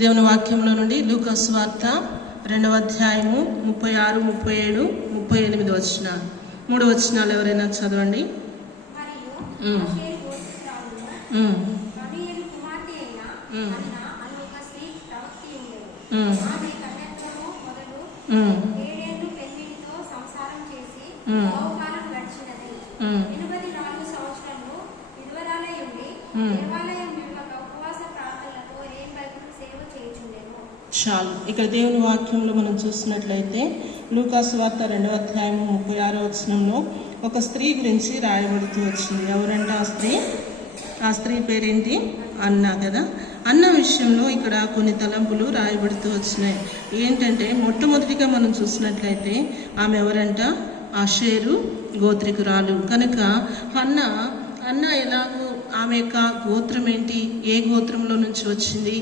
దేవుని వాక్యంలో నుండి లూకా సువార్త 2వ అధ్యాయము 36, 37, 38 వచనాలు. 3 వచనాలు ఎవరైనా చదవండి. చాలు. ఇక్కడ దేవుని వాక్యంలో మనం చూసినట్లయితే లూకా సువార్త 2వ అధ్యాయము 36వ వచనంలో ఒక స్త్రీ గురించి రాయబడుతూ వచ్చింది. ఎవరంటే ఆ స్త్రీ పేరేంటి? అన్న కదా. అన్న విషయంలో ఇక్కడ కొన్ని తలంపులు రాయబడుతూ వచ్చినాయి. ఏంటంటే మొట్టమొదటిగా మనం చూసినట్లయితే ఆమె ఎవరంట? ఆషేరు గోత్రికురాలు కనుక అన్న ఎలాగో ఆమె యొక్క గోత్రం ఏంటి, ఏ గోత్రంలో నుంచి వచ్చింది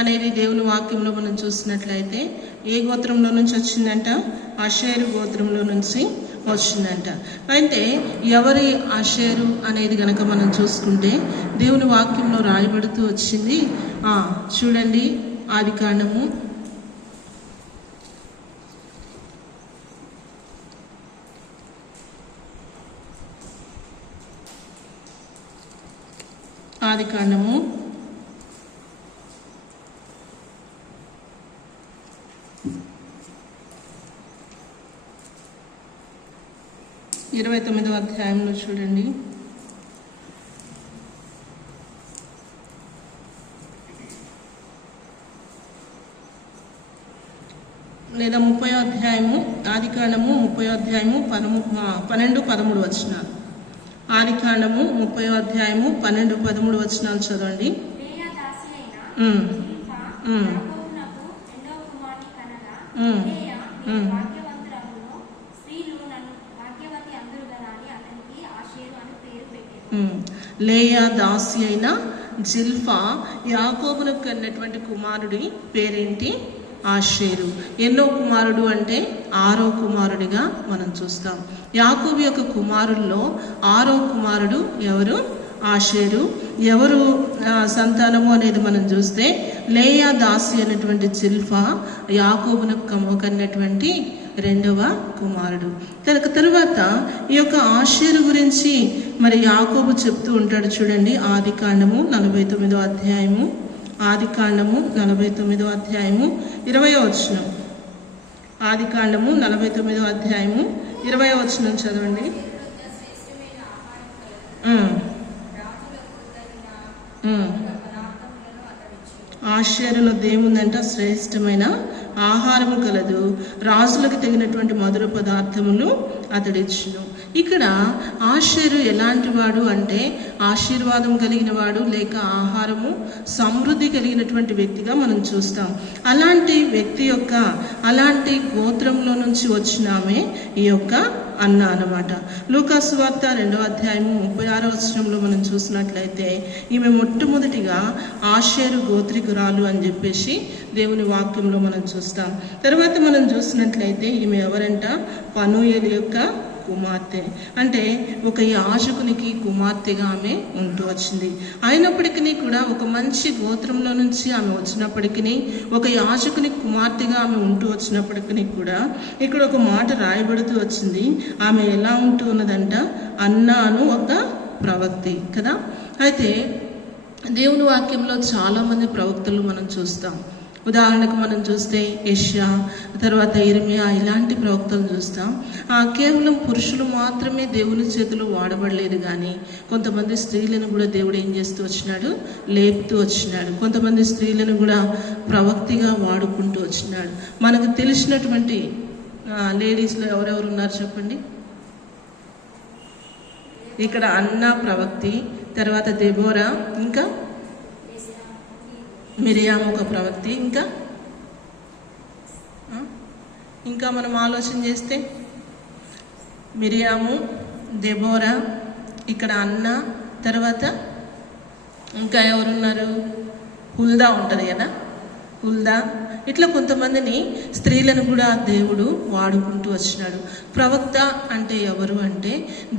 అనేది దేవుని వాక్యంలో మనం చూసినట్లయితే ఏ గోత్రంలో నుంచి వచ్చిందంట? ఆషేరు గోత్రంలో నుంచి వచ్చిందంట. అయితే ఎవరి ఆషేరు అనేది గనక మనం చూసుకుంటే దేవుని వాక్యంలో రాయబడుతూ వచ్చింది. చూడండి, ఆదికాండము 29వ అధ్యాయంలో చూడండి. లేదా 30వ అధ్యాయము, ఆదికాండము 30వ అధ్యాయము 12, 13 వచనాలు. ఆదికాండము 30వ అధ్యాయము 12, 13 వచనాలు చదవండి. లేయా దాసి అయిన జిల్ఫా యాకోబును కన్నటువంటి కుమారుడి పేరేంటి? ఆషేరు. ఎన్నో కుమారుడు అంటే 6వ కుమారుడిగా మనం చూస్తాం. యాకోబు యొక్క కుమారుల్లో 6వ కుమారుడు ఎవరు? ఆషేరు. ఎవరు సంతానము అనేది మనం చూస్తే లేయా దాసి అనేటువంటి జిల్ఫా యాకోబును కన్నటువంటి 2వ కుమారుడు. తరువాత ఈ యొక్క ఆషేరు గురించి మరి యాకోబు చెప్తూ ఉంటాడు. చూడండి, ఆదికాండము 49వ అధ్యాయము, ఆదికాండము 49వ అధ్యాయము 20వ వచనం. ఆదికాండము 49వ అధ్యాయము 20వ వచనం చదవండి. ఆషేరులో దేముందంట? శ్రేష్టమైన ఆహారము కలదు, రాజులకు తగినటువంటి మధుర పదార్థములు అతడిచ్చును. ఇక్కడ ఆషేరు ఎలాంటి వాడు అంటే ఆశీర్వాదం కలిగిన వాడు, లేక ఆహారము సమృద్ధి కలిగినటువంటి వ్యక్తిగా మనం చూస్తాం. అలాంటి వ్యక్తి యొక్క అలాంటి గోత్రంలో నుంచి వచ్చినామే ఈ యొక్క అన్న అన్నమాట. లూకా సువార్త 2వ అధ్యాయము 36వ వచనంలో మనం చూసినట్లయితే ఈమె మొట్టమొదటిగా ఆషేరు గోత్రికురాలు అని చెప్పేసి దేవుని వాక్యంలో మనం చూస్తాం. తర్వాత మనం చూసినట్లయితే ఈమె ఎవరంట? పనూయేలు యొక్క కుమార్తె. అంటే ఒక యాజకునికి కుమార్తెగా ఆమె ఉంటూ వచ్చింది. అయినప్పటికీ కూడా ఒక మంచి గోత్రంలో నుంచి ఆమె వచ్చినప్పటికీ, ఒక యాజకుని కుమార్తెగా ఆమె ఉంటూ వచ్చినప్పటికీ కూడా ఇక్కడ ఒక మాట రాయబడుతూ వచ్చింది. ఆమె ఎలా ఉంటూ ఉన్నదంట? అన్నాను ఒక ప్రవక్తి కదా. అయితే దేవుని వాక్యంలో చాలామంది ప్రవక్తలు మనం చూస్తాం. ఉదాహరణకు మనం చూస్తే యెషయా, తర్వాత ఇర్మియా, ఇలాంటి ప్రవక్తలు చూస్తాం. కేవలం పురుషులు మాత్రమే దేవుని చేతిలో వాడబడలేదు, కానీ కొంతమంది స్త్రీలను కూడా దేవుడు ఏం చేస్తూ వచ్చినాడు? లేపుతూ వచ్చినాడు. కొంతమంది స్త్రీలను కూడా ప్రవక్తిగా వాడుకుంటూ వచ్చినాడు. మనకు తెలిసినటువంటి లేడీస్లో ఎవరెవరు ఉన్నారు చెప్పండి. ఇక్కడ అన్న ప్రవక్తి, తర్వాత దెబోరా, ఇంకా మిరియాము ఒక ప్రవక్తి, ఇంకా మనం ఆలోచన చేస్తే మిరియాము, దెబోరా, ఇక్కడ అన్న, తర్వాత ఇంకా ఎవరున్నారు? హుల్దా ఉంటుంది కదా. హుల్దా, ఇట్లా కొంతమందిని స్త్రీలను కూడా దేవుడు వాడుకుంటూ వచ్చినాడు. ప్రవక్త అంటే ఎవరు అంటే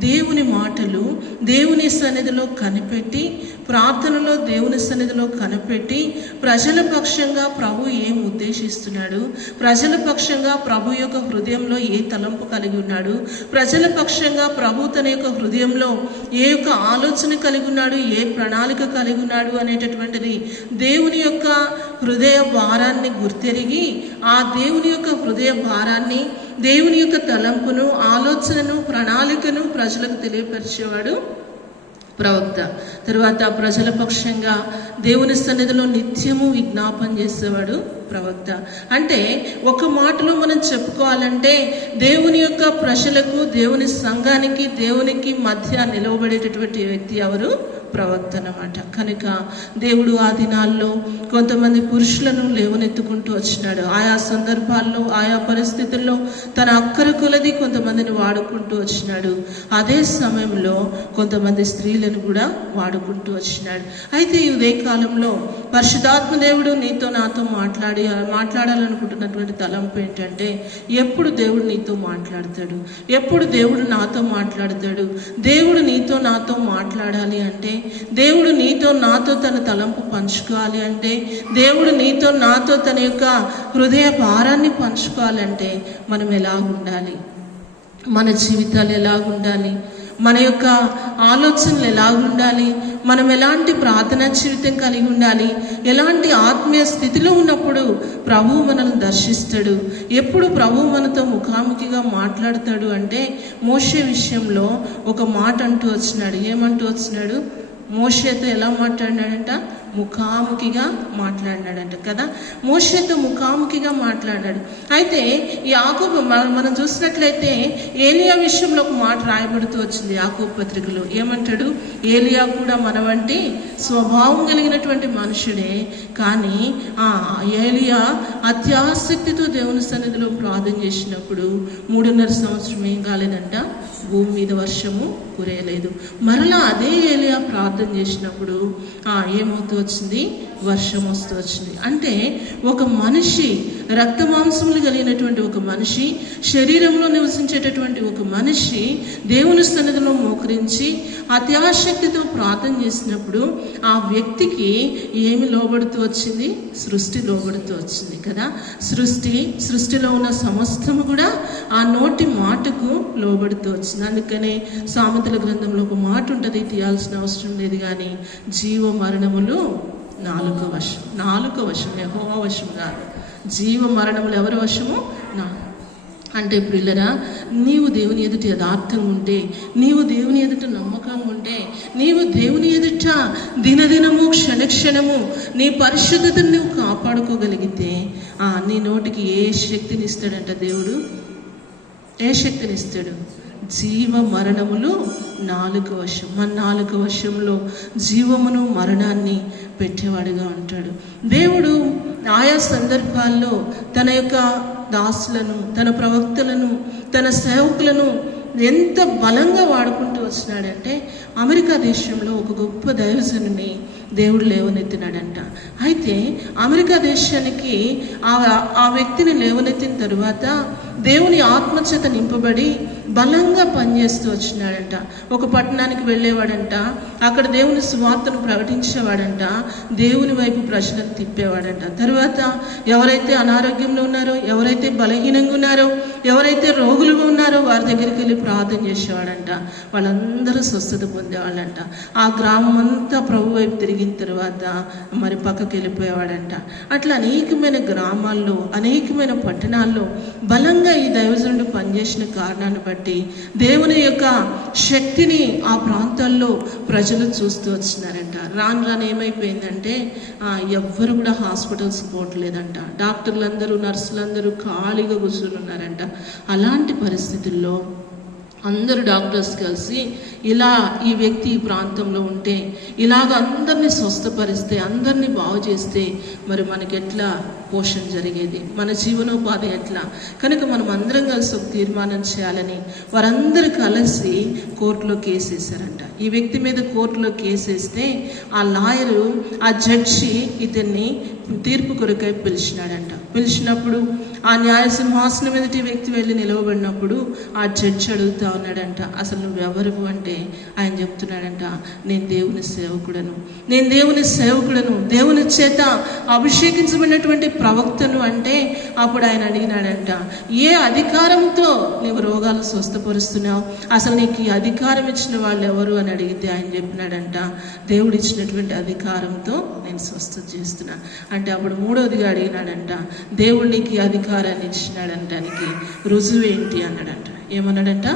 దేవుని మాటలు దేవుని సన్నిధిలో కనిపెట్టి, ప్రార్థనలో దేవుని సన్నిధిలో కనిపెట్టి, ప్రజల పక్షంగా ప్రభు ఏం ఉద్దేశిస్తున్నాడు, ప్రజల పక్షంగా ప్రభు యొక్క హృదయంలో ఏ తలంపు కలిగి ఉన్నాడు, ప్రజల పక్షంగా ప్రభు తన యొక్క హృదయంలో ఏ యొక్క ఆలోచన కలిగి ఉన్నాడు, ఏ ప్రణాళిక కలిగి ఉన్నాడు అనేటటువంటిది దేవుని యొక్క హృదయ భారాన్ని గుర్తెరిగి, ఆ దేవుని యొక్క హృదయ భారాన్ని, దేవుని యొక్క తలంపును, ఆలోచనను, ప్రణాళికను ప్రజలకు తెలియపరిచేవాడు ప్రవక్త. తరువాత ప్రజల పక్షంగా దేవుని సన్నిధిలో నిత్యము విజ్ఞాపన చేసేవాడు ప్రవక్త. అంటే ఒక మాటలో మనం చెప్పుకోవాలంటే దేవుని యొక్క ప్రజలకు, దేవుని సంఘానికి, దేవునికి మధ్య నిలవబడేటటువంటి వ్యక్తి ఎవరు? ప్రవక్త అన్నమాట. కనుక దేవుడు ఆ దినాల్లో కొంతమంది పురుషులను లేవనెత్తుకుంటూ వచ్చినాడు. ఆయా సందర్భాల్లో, ఆయా పరిస్థితుల్లో తన అక్కర కొలది కొంతమందిని వాడుకుంటూ వచ్చినాడు. అదే సమయంలో కొంతమంది స్త్రీలను కూడా వాడుకుంటూ వచ్చినాడు. అయితే ఈ ఉదయకాలంలో పరిశుద్ధాత్మ దేవుడు నీతో నాతో మాట్లాడాలనుకుంటున్నటువంటి తలంపు ఏంటంటే, ఎప్పుడు దేవుడు నీతో మాట్లాడతాడు, ఎప్పుడు దేవుడు నాతో మాట్లాడతాడు. దేవుడు నీతో నాతో మాట్లాడాలి అంటే, దేవుడు నీతో నాతో తన తలంపు పంచుకోవాలి అంటే, దేవుడు నీతో నాతో తన యొక్క హృదయ భారాన్ని పంచుకోవాలంటే మనం ఎలా ఉండాలి, మన జీవితాలు ఎలా ఉండాలి, మన యొక్క ఆలోచనలు ఎలా ఉండాలి, మనం ఎలాంటి ప్రార్థనా జీవితం కలిగి ఉండాలి, ఎలాంటి ఆత్మీయ స్థితిలో ఉన్నప్పుడు ప్రభువు మనల్ని దర్శిస్తాడు, ఎప్పుడు ప్రభువు మనతో ముఖాముఖిగా మాట్లాడతాడు అంటే, మోషే విషయంలో ఒక మాట అంటూ వచ్చినాడు. ఏమంటూ వచ్చినాడు? మోషేతో ఎలా మాట్లాడినాడంట? ముఖాముఖిగా మాట్లాడినాడంట కదా. మోషేతో ముఖాముఖిగా మాట్లాడాడు. అయితే యాకోబు మనం చూసినట్లయితే ఏలియా విషయంలో ఒక మాట రాయబడుతూ వచ్చింది యాకోబు పత్రికలో. ఏమంటాడు? ఏలియా కూడా మన వంటి స్వభావం కలిగినటువంటి మనుషుడే, కానీ ఏలియా అత్యాసక్తితో దేవుని సన్నిధిలో ప్రార్థన చేసినప్పుడు 3.5 సంవత్సరం ఏం కాలేదంట, భూమి మీద వర్షము కురేయలేదు. మరలా అదే ఏలియా ప్రార్థన చేసినప్పుడు ఏమవుతూ వచ్చింది? వర్షం వస్తూ వచ్చింది. అంటే ఒక మనిషి, రక్త మాంసములు కలిగినటువంటి ఒక మనిషి, శరీరంలో నివసించేటటువంటి ఒక మనిషి దేవుని సన్నిధిలో మోకరించి అత్యాశక్తితో ప్రార్థన చేసినప్పుడు ఆ వ్యక్తికి ఏమి లోబడుతూ వచ్చింది? సృష్టి లోబడుతూ వచ్చింది కదా. సృష్టిలో ఉన్న సమస్తము కూడా ఆ నోటి మాటకు లోబడుతూ వచ్చింది. అందుకనే సామెతల గ్రంథంలో ఒక మాట ఉంటుంది, తీయాల్సిన అవసరం లేదు కానీ, జీవ మరణములు నాలుక వశం. నాలుక వశం, యెహోవా వశం కాదు. జీవ మరణములు ఎవరి వశము? అంటే ప్రియులరా, నీవు దేవుని ఎదుట యథార్థంగా ఉంటే, నీవు దేవుని ఎదుట నమ్మకంగా ఉంటే, నీవు దేవుని ఎదుట దినదినము క్షణక్షణము నీ పరిశుద్ధతను నువ్వు కాపాడుకోగలిగితే నీ నోటికి ఏ శక్తిని ఇస్తాడంట దేవుడు? ఏ శక్తిని ఇస్తాడు? జీవ మరణములు నాలుక వశం. మన నాలుక వశంలో జీవమును మరణాన్ని పెట్టేవాడుగా ఉంటాడు. దేవుడు ఆయా సందర్భాల్లో తన యొక్క దాసులను, తన ప్రవక్తలను, తన సేవకులను ఎంత బలంగా వాడుకుంటూ వచ్చినాడంటే, అమెరికా దేశంలో ఒక గొప్ప దైవజనుని దేవుడు లేవనెత్తినాడంట. అయితే అమెరికా దేశానికి ఆ వ్యక్తిని లేవనెత్తిన తరువాత దేవుని ఆత్మచేత నింపబడి బలంగా పనిచేస్తూ వచ్చినాడంట. ఒక పట్టణానికి వెళ్ళేవాడంట, అక్కడ దేవుని సువార్తను ప్రకటించేవాడంట, దేవుని వైపు ప్రజలను తిప్పేవాడంట. తర్వాత ఎవరైతే అనారోగ్యంలో ఉన్నారో, ఎవరైతే బలహీనంగా ఉన్నారో, ఎవరైతే రోగులుగా ఉన్నారో వారి దగ్గరికి వెళ్ళి ప్రార్థన చేసేవాడంట. వాళ్ళందరూ స్వస్థత పొందేవాళ్ళంట. ఆ గ్రామం అంతా ప్రభు వైపు తిరిగిన తర్వాత మరి పక్కకి వెళ్ళిపోయేవాడంట. అట్లా అనేకమైన గ్రామాల్లో, అనేకమైన పట్టణాల్లో బలంగా ఈ దైవజనుడు పనిచేసిన కారణాన్ని బట్టి దేవుని యొక్క శక్తిని ఆ ప్రాంతాల్లో ప్రజలు చూస్తూ వచ్చినారంట. రాను రాను ఏమైపోయిందంటే ఎవ్వరు కూడా హాస్పిటల్స్ పోవట్లేదంట. డాక్టర్లందరూ, నర్సులందరూ ఖాళీగా కూర్చుని ఉన్నారంట. అలాంటి పరిస్థితుల్లో అందరూ డాక్టర్స్ కలిసి ఇలా ఈ వ్యక్తి ఈ ప్రాంతంలో ఉంటే, ఇలాగ అందరినీ స్వస్థపరిస్తే, అందరినీ బాగు చేస్తే మరి మనకి ఎట్లా పోషణ జరిగేది, మన జీవనోపాధి ఎట్లా? కనుక మనం అందరం కలిసి ఒక తీర్మానం చేయాలని వారందరూ కలిసి కోర్టులో కేసు వేశారంట. ఈ వ్యక్తి మీద కోర్టులో కేసు వేస్తే ఆ లాయరు, ఆ జడ్జి ఇతన్ని తీర్పు కొరకై పిలిచినాడంట. పిలిచినప్పుడు ఆ న్యాయ సింహాసనం ఎదుటి వ్యక్తి వెళ్ళి నిలవబడినప్పుడు ఆ జడ్జి అడుగుతా ఉన్నాడంట, అసలు నువ్వెవరు అంటే ఆయన చెప్తున్నాడంట, నేను దేవుని సేవకుడను, నేను దేవుని సేవకుడను, దేవుని చేత అభిషేకించబడినటువంటి ప్రవక్తను అంటే అప్పుడు ఆయన అడిగినాడంట, ఏ అధికారంతో నీవు రోగాలు స్వస్థపరుస్తున్నావు, అసలు నీకు ఈ అధికారం ఇచ్చిన వాళ్ళు ఎవరు అని అడిగితే ఆయన చెప్పినాడంట, దేవుడు ఇచ్చినటువంటి అధికారంతో నేను స్వస్థత చేస్తున్నా అంటే అప్పుడు మూడవదిగా అడిగినాడంట, దేవుడు నీకు ఈ అధికారాన్ని ఇచ్చినాడంటానికి రుజువు ఏంటి అన్నాడంట. ఏమన్నాడంట,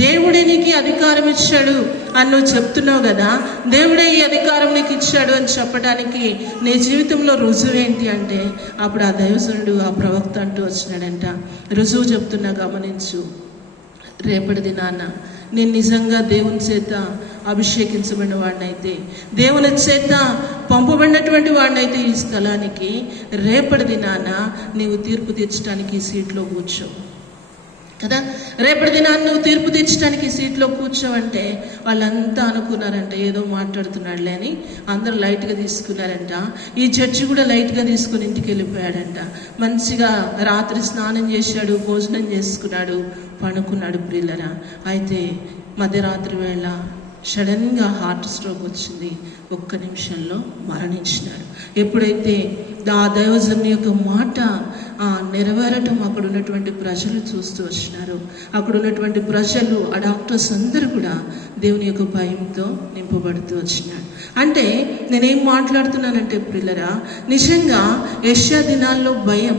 దేవుడే నీకు ఈ అధికారం ఇచ్చాడు అని నువ్వు చెప్తున్నావు కదా, దేవుడే ఈ అధికారం నీకు ఇచ్చాడు అని చెప్పడానికి నీ జీవితంలో రుజువు ఏంటి అంటే అప్పుడు ఆ దైవజనుడు ఆ ప్రవక్త అంటూ వచ్చినాడంట, రుజువు చెప్తున్నా గమనించు, రేపటి దినాన నేను నిజంగా దేవుని చేత అభిషేకించబడిన వాడినైతే, దేవుని చేత పంపబడినటువంటి వాడినైతే ఈ స్థలానికి రేపటి దినాన నీవు తీర్పు తీర్చడానికి ఈ సీట్లో కూర్చో కదా, రేపటి దినాన్ని నువ్వు తీర్పు తీర్చడానికి ఈ సీట్లో కూర్చోవంటే వాళ్ళంతా అనుకున్నారంట ఏదో మాట్లాడుతున్నాడులే అని అందరూ లైట్గా తీసుకున్నారంట. ఈ జడ్జి కూడా లైట్గా తీసుకుని ఇంటికి వెళ్ళిపోయాడంట. మంచిగా రాత్రి స్నానం చేశాడు, భోజనం చేసుకున్నాడు, పడుకున్నాడు ప్రియులరా. అయితే మధ్యరాత్రి వేళ సడన్గా హార్ట్ స్ట్రోక్ వచ్చింది, ఒక్క నిమిషంలో మరణించినాడు. ఎప్పుడైతే ఆ దైవజనుని యొక్క మాట నెరవేరటం అక్కడ ఉన్నటువంటి ప్రజలు చూస్తూ వచ్చినారు. అక్కడ ఉన్నటువంటి ప్రజలు, ఆ డాక్టర్స్ అందరూ కూడా దేవుని యొక్క భయంతో నింపబడుతూ వచ్చినారు. అంటే నేనేం మాట్లాడుతున్నానంటే ప్రియులరా, నిజంగా యెషయా దినాల్లో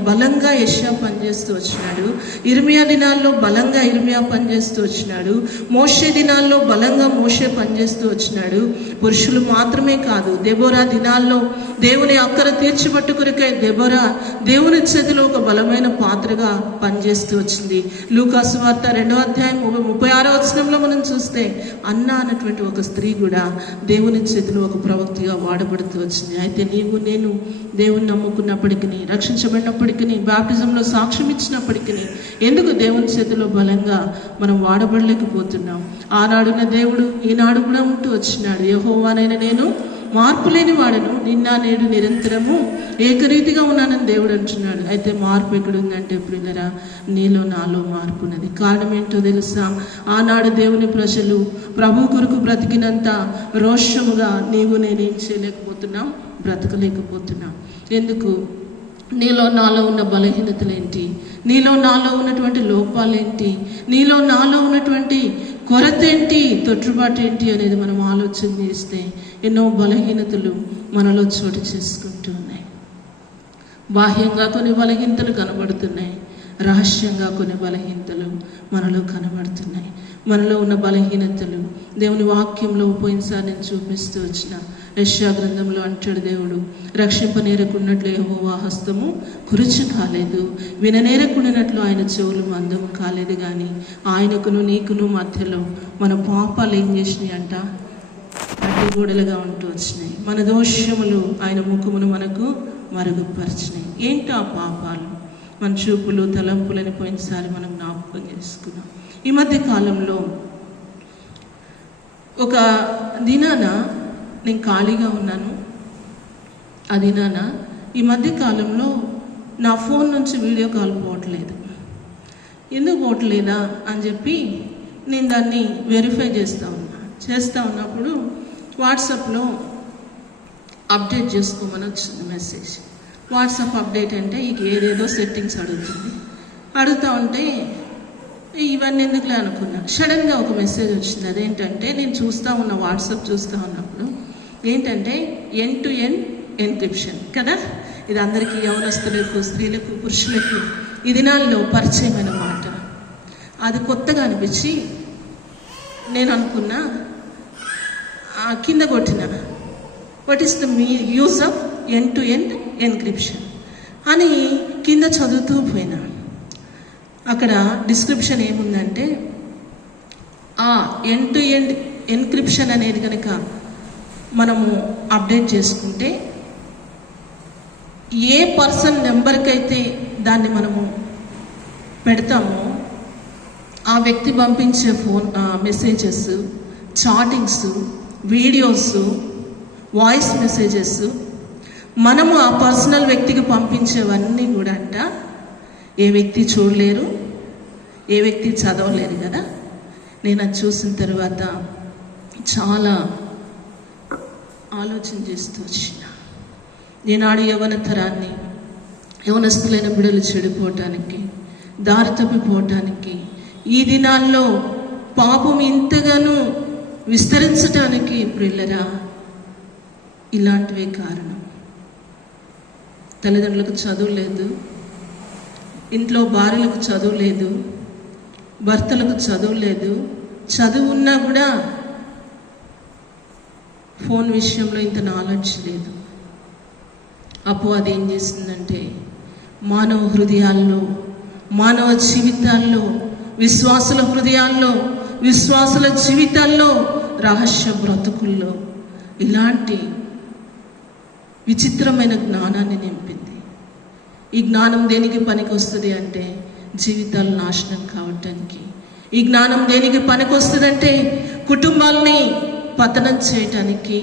బలంగా యెషయా పనిచేస్తూ వచ్చినాడు, ఇర్మియా దినాల్లో బలంగా ఇర్మియా పనిచేస్తూ వచ్చినాడు, మోషే దినాల్లో బలంగా మోషే పనిచేస్తూ వచ్చినాడు. పురుషులు మాత్రమే కాదు, దెబోరా దినాల్లో దేవుని అక్కర తీర్చిపట్టుకురికై దెబోరా దేవుని చేతిలో ఒక బలమైన పాత్రగా పనిచేస్తూ వచ్చింది. లూకా సువార్త 2వ అధ్యాయం 36వ వచనంలో మనం చూస్తే అన్న అన్నటువంటి ఒక స్త్రీ కూడా దేవుని చేతిలో ఒక ప్రవక్తిగా వాడబడుతూ వచ్చింది. అయితే నీవు నేను దేవుని నమ్ముకున్నప్పటికీ, రక్షించబడినప్పటికీ, బాప్టిజంలో సాక్ష్యం ఇచ్చినప్పటికీ ఎందుకు దేవుని చేతిలో బలంగా మనం వాడబడలేకపోతున్నాం? ఆనాడున్న దేవుడు ఈనాడు కూడా ఉంటూ వచ్చినాడు. యెహోవానైన నేను మార్పు లేని వాడను, నిన్న నేడు నిరంతరము ఏకరీతిగా ఉన్నానని దేవుడు అంటున్నాడు. అయితే మార్పు ఎక్కడుందంటే ప్రియులరా, నీలో నాలో మార్పు ఉన్నది. కారణం ఏంటో తెలుసా? ఆనాడు దేవుని ప్రజలు ప్రభు కొరకు బ్రతికినంత రోషముగా నీవు నేనేం చేయలేకపోతున్నాం, బ్రతకలేకపోతున్నాం. ఎందుకు? నీలో నాలో ఉన్న బలహీనతలేంటి, నీలో నాలో ఉన్నటువంటి లోపాలేంటి, నీలో నాలో ఉన్నటువంటి కొరత ఏంటి, తొట్టుబాటు ఏంటి అనేది మనం ఆలోచన చేస్తే ఎన్నో బలహీనతలు మనలో చోటు చేసుకుంటూ ఉన్నాయి. బాహ్యంగా కొన్ని బలహీనతలు కనబడుతున్నాయి, రహస్యంగా కొన్ని బలహీనతలు మనలో కనబడుతున్నాయి. మనలో ఉన్న బలహీనతలు దేవుని వాక్యంలో పోయినసారి నేను చూపిస్తూ వచ్చిన యెషయా గ్రంథంలో అంటాడు దేవుడు, రక్షింపనేరకున్నట్లు యెహోవా హస్తము కురుచు కాలేదు, విననేరకుండానట్లు ఆయన చెవులు మందము కాలేదు. కానీ ఆయనకును నీకును మధ్యలో మన పాపాలు ఏం చేసినాయి అంట, అడ్డుగోడలుగా ఉంటూ వచ్చినాయి. మన దోషములు ఆయన ముఖమును మనకు మరుగుపరిచినాయి. ఏంటో ఆ పాపాలు? మన చూపులు, తలంపులని పోయినసారి మనం జ్ఞాపకం చేసుకున్నాం. ఈ మధ్య కాలంలో ఒక దినాన నేను ఖాళీగా ఉన్నాను. ఆ దినాన ఈ మధ్య కాలంలో నా ఫోన్ నుంచి వీడియో కాల్ పోవట్లేదు. ఎందుకు పోవట్లేదా అని చెప్పి నేను దాన్ని వెరిఫై చేస్తూ ఉన్నప్పుడు వాట్సాప్లో అప్డేట్ చేసుకోమని వచ్చింది మెసేజ్. వాట్సాప్ అప్డేట్ అంటే ఇక ఏదేదో సెట్టింగ్స్ అడుగుతూ ఉంటే ఇవన్నీ ఎందుకులే అనుకున్నా. సడన్గా ఒక మెసేజ్ వచ్చింది. అదేంటంటే నేను వాట్సాప్ చూస్తూ ఉన్నప్పుడు ఏంటంటే ఎండ్ టు ఎండ్ ఎన్క్రిప్షన్ కదా. ఇది అందరికీ యవనస్తులకు, స్త్రీలకు, పురుషులకు ఈ దినాల్లో పరిచయమైన మాట. అది కొత్తగా అనిపించి నేను అనుకున్నా, కింద కొట్టిన what is the use of end to end encryption అని కింద చదువుతూ పోయినా. అక్కడ డిస్క్రిప్షన్ ఏముందంటే, ఆ ఎండ్ టు ఎండ్ ఎన్క్రిప్షన్ అనేది కనుక మనము అప్డేట్ చేసుకుంటే ఏ పర్సన్ నెంబర్కైతే దాన్ని మనము పెడతామో ఆ వ్యక్తి పంపించే messages, chattings, videos, voice messages మనము ఆ పర్సనల్ వ్యక్తికి పంపించేవన్నీ కూడా అంట ఏ వ్యక్తి చూడలేరు, ఏ వ్యక్తి చదవలేరు కదా. నేను అది చూసిన తర్వాత చాలా ఆలోచన చేస్తూ వచ్చిన. ఈనాడు యవన తరాన్ని, యవనస్తులైన బిడ్డలు చెడిపోవటానికి, దారి తప్పిపోవటానికి, ఈ దినాల్లో పాపం ఇంతగానో విస్తరించటానికి ప్రియులరా ఇలాంటివే కారణం. తల్లిదండ్రులకు చదువు లేదు, ఇంట్లో భార్యలకు చదువు లేదు, భర్తలకు చదువు లేదు, చదువు ఉన్నా కూడా ఫోన్ విషయంలో ఇంత నాలెడ్జ్ లేదు. అపవాది ఏం చేసిందంటే మానవ హృదయాల్లో, మానవ జీవితాల్లో, విశ్వాసుల హృదయాల్లో, విశ్వాసుల జీవితాల్లో, రహస్య బ్రతుకుల్లో ఇలాంటి విచిత్రమైన జ్ఞానాన్ని నింపింది. ఈ జ్ఞానం దేనికి పనికి వస్తుంది అంటే జీవితాలు నాశనం కావటానికి. ఈ జ్ఞానం దేనికి పనికి వస్తుందంటే కుటుంబాలని పతనం చేయటానికి,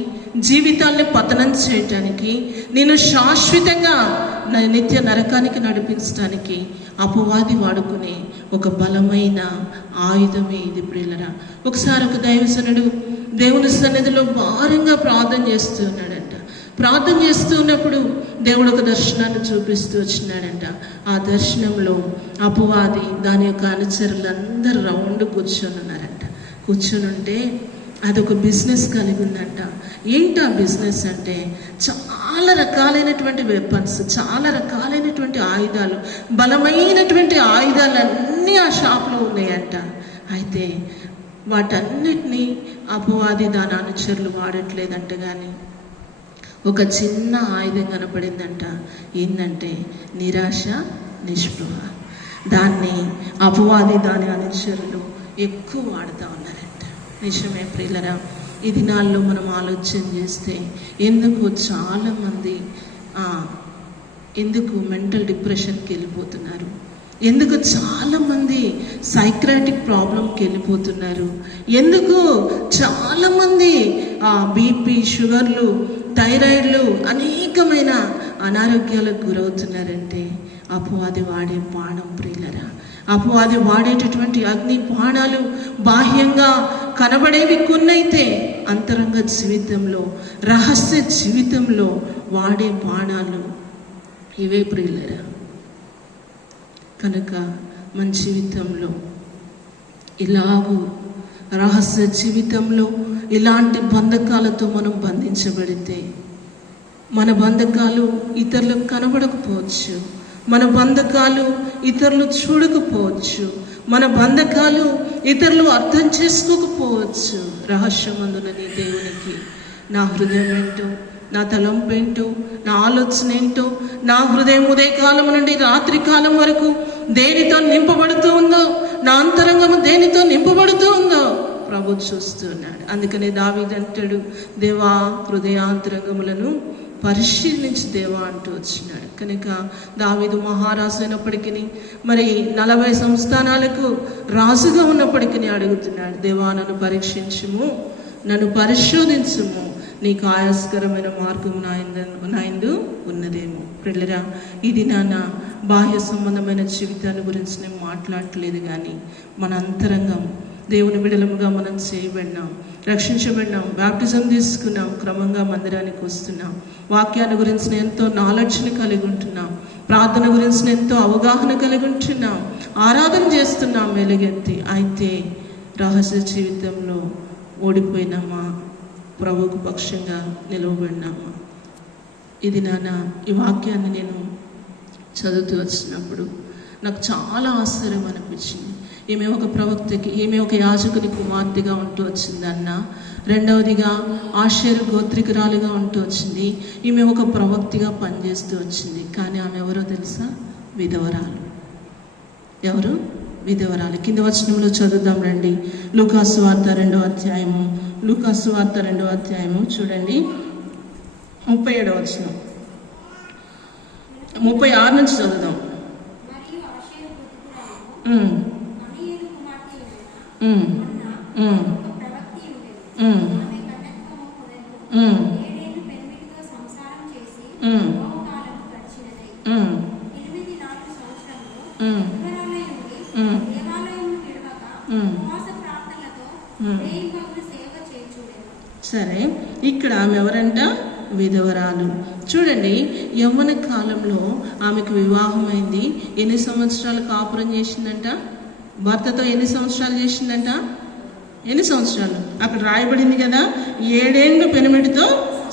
జీవితాల్ని పతనం చేయటానికి, నేను శాశ్వతంగా నిత్య నరకానికి నడిపించడానికి అపవాది వాడుకునే ఒక బలమైన ఆయుధమే ఇది ప్రియులరా. ఒకసారి ఒక దైవజనుడు దేవుని సన్నిధిలో భారంగా ప్రార్థన చేస్తూ ఉన్నాడంట. ప్రార్థన చేస్తూ ఉన్నప్పుడు దేవుడు ఒక దర్శనాన్ని చూపిస్తూ వచ్చినాడంట. ఆ దర్శనంలో అపవాది దాని యొక్క అనుచరులందరూ రౌండ్ కూర్చొని ఉన్నారంట. కూర్చొని ఉంటే అదొక బిజినెస్ కలిగి ఉందంట. ఏంటి ఆ బిజినెస్ అంటే చాలా రకాలైనటువంటి వెపన్స్, చాలా రకాలైనటువంటి ఆయుధాలు, బలమైనటువంటి ఆయుధాలన్నీ ఆ షాప్లో ఉన్నాయంట. అయితే వాటన్నిటినీ అపవాది దాని అనుచరులు వాడట్లేదంట. కానీ ఒక చిన్న ఆయుధం కనపడిందంట. ఏంటంటే నిరాశ, నిస్పృహ. దాన్ని అపవాది దాని అనుచరులు ఎక్కువ వాడుతూ ఉన్నారంట. నిజమే ప్రియులరా, ఈ దినాల్లో మనం ఆలోచన చేస్తే ఎందుకు చాలామంది ఎందుకు మెంటల్ డిప్రెషన్కి వెళ్ళిపోతున్నారు, ఎందుకు చాలామంది సైక్రాటిక్ ప్రాబ్లంకి వెళ్ళిపోతున్నారు, ఎందుకు చాలామంది బీపీ, షుగర్లు, థైరాయిడ్లు, అనేకమైన అనారోగ్యాలకు గురవుతున్నారంటే అపవాది వాడే బాణం ప్రియులరా. అపవాది వాడేటటువంటి అగ్ని బాణాలు బాహ్యంగా కనబడేవి కొన్నైతే అంతరంగ జీవితంలో, రహస్య జీవితంలో వాడే బాణాలు ఇవే ప్రియులరా. కనుక మన జీవితంలో ఇలాగూ రహస్య జీవితంలో ఇలాంటి బంధకాలతో మనం బంధించబడితే మన బంధకాలు ఇతరులకు కనబడకపోవచ్చు, మన బంధకాలు ఇతరులు చూడకపోవచ్చు, మన బంధకాలు ఇతరులు అర్థం చేసుకోకపోవచ్చు. రహస్యమందున నీ దేవునికి నా హృదయం ఏంటో, నా తలంపు ఏంటో, నా ఆలోచన ఏంటో, నా హృదయం ఉదయకాలం నుండి రాత్రి కాలం వరకు దేనితో నింపబడుతూ ఉందో, నా అంతరంగము దేనితో నింపబడుతూ ఉందో ప్రభు చూస్తున్నాడు. అందుకనే దావీదు అంటాడు, దేవా హృదయాంతరంగములను పరిశీలించి దేవా అంటూ వచ్చినాడు. కనుక దావీదు మహారాజు అయినప్పటికీ, మరి 40 సంస్థానాలకు రాజుగా ఉన్నప్పటికీ అడుగుతున్నాడు, దేవా నన్ను పరీక్షించుము, నన్ను పరిశోధించుము, నీకు ఆయాస్కరమైన మార్గం నాయందు ఉన్నదేమో. ప్రియులరా, ఇది నాన్న బాహ్య సంబంధమైన జీవితాన్ని గురించి నేను మాట్లాడట్లేదు, కానీ మన అంతరంగం దేవుని బిడలముగా మనం చేయబడినాం, రక్షించబడినాం, బ్యాప్టిజం తీసుకున్నాం, క్రమంగా మందిరానికి వస్తున్నాం, వాక్యాన్ని గురించి ఎంతో నాలెడ్జ్ని కలిగి ఉంటున్నాం, ప్రార్థన గురించి ఎంతో అవగాహన కలిగి ఉంటున్నాం, ఆరాధన చేస్తున్నాం వెలుగెత్తి. అయితే రహస్య జీవితంలో ఓడిపోయినామా, ప్రభువుకు పక్షంగా నిలవబడినామా? ఇది నాన్న ఈ వాక్యాన్ని నేను చదువుతూ వచ్చినప్పుడు నాకు చాలా ఆశ్చర్యం అనిపించింది. ఈమె ఒక ప్రవక్తకి, ఈమె ఒక యాజకుని కుమార్తెగా ఉంటూ వచ్చిందన్న. రెండవదిగా ఆషేరు గోత్రికురాలుగా ఉంటూ వచ్చింది. ఈమె ఒక ప్రవక్తిగా పనిచేస్తూ వచ్చింది. కానీ ఆమె ఎవరో తెలుసా? విధవరాలు. ఎవరు? విధవరాలు. కింద వచనంలో చదువుదాం రండి. లూకాసు వార్త 2వ అధ్యాయము, లూకాసు వార్త 2వ అధ్యాయము చూడండి, 37వ వచనం, 36 నుంచి చదువుదాం. బహుకాలము గడిచినది. 8 సంవత్సరములు వివరాలై ఉండి దేవాలయమును విడవక ఉపవాస ప్రార్థనలతో రేయింబవళ్ళు సేవ చేయుచుండెను. సరే, ఇక్కడ ఆమె ఎవరంట? విధవరాలు. చూడండి, యవ్వన కాలంలో ఆమెకు వివాహమైంది. ఎన్ని సంవత్సరాలు కాపురం చేసిందంట? భర్తతో ఎన్ని సంవత్సరాలు చేసిందంట? ఎన్ని సంవత్సరాలు? అక్కడ రాయబడింది కదా, 7 ఏళ్ళు పెనిమిటితో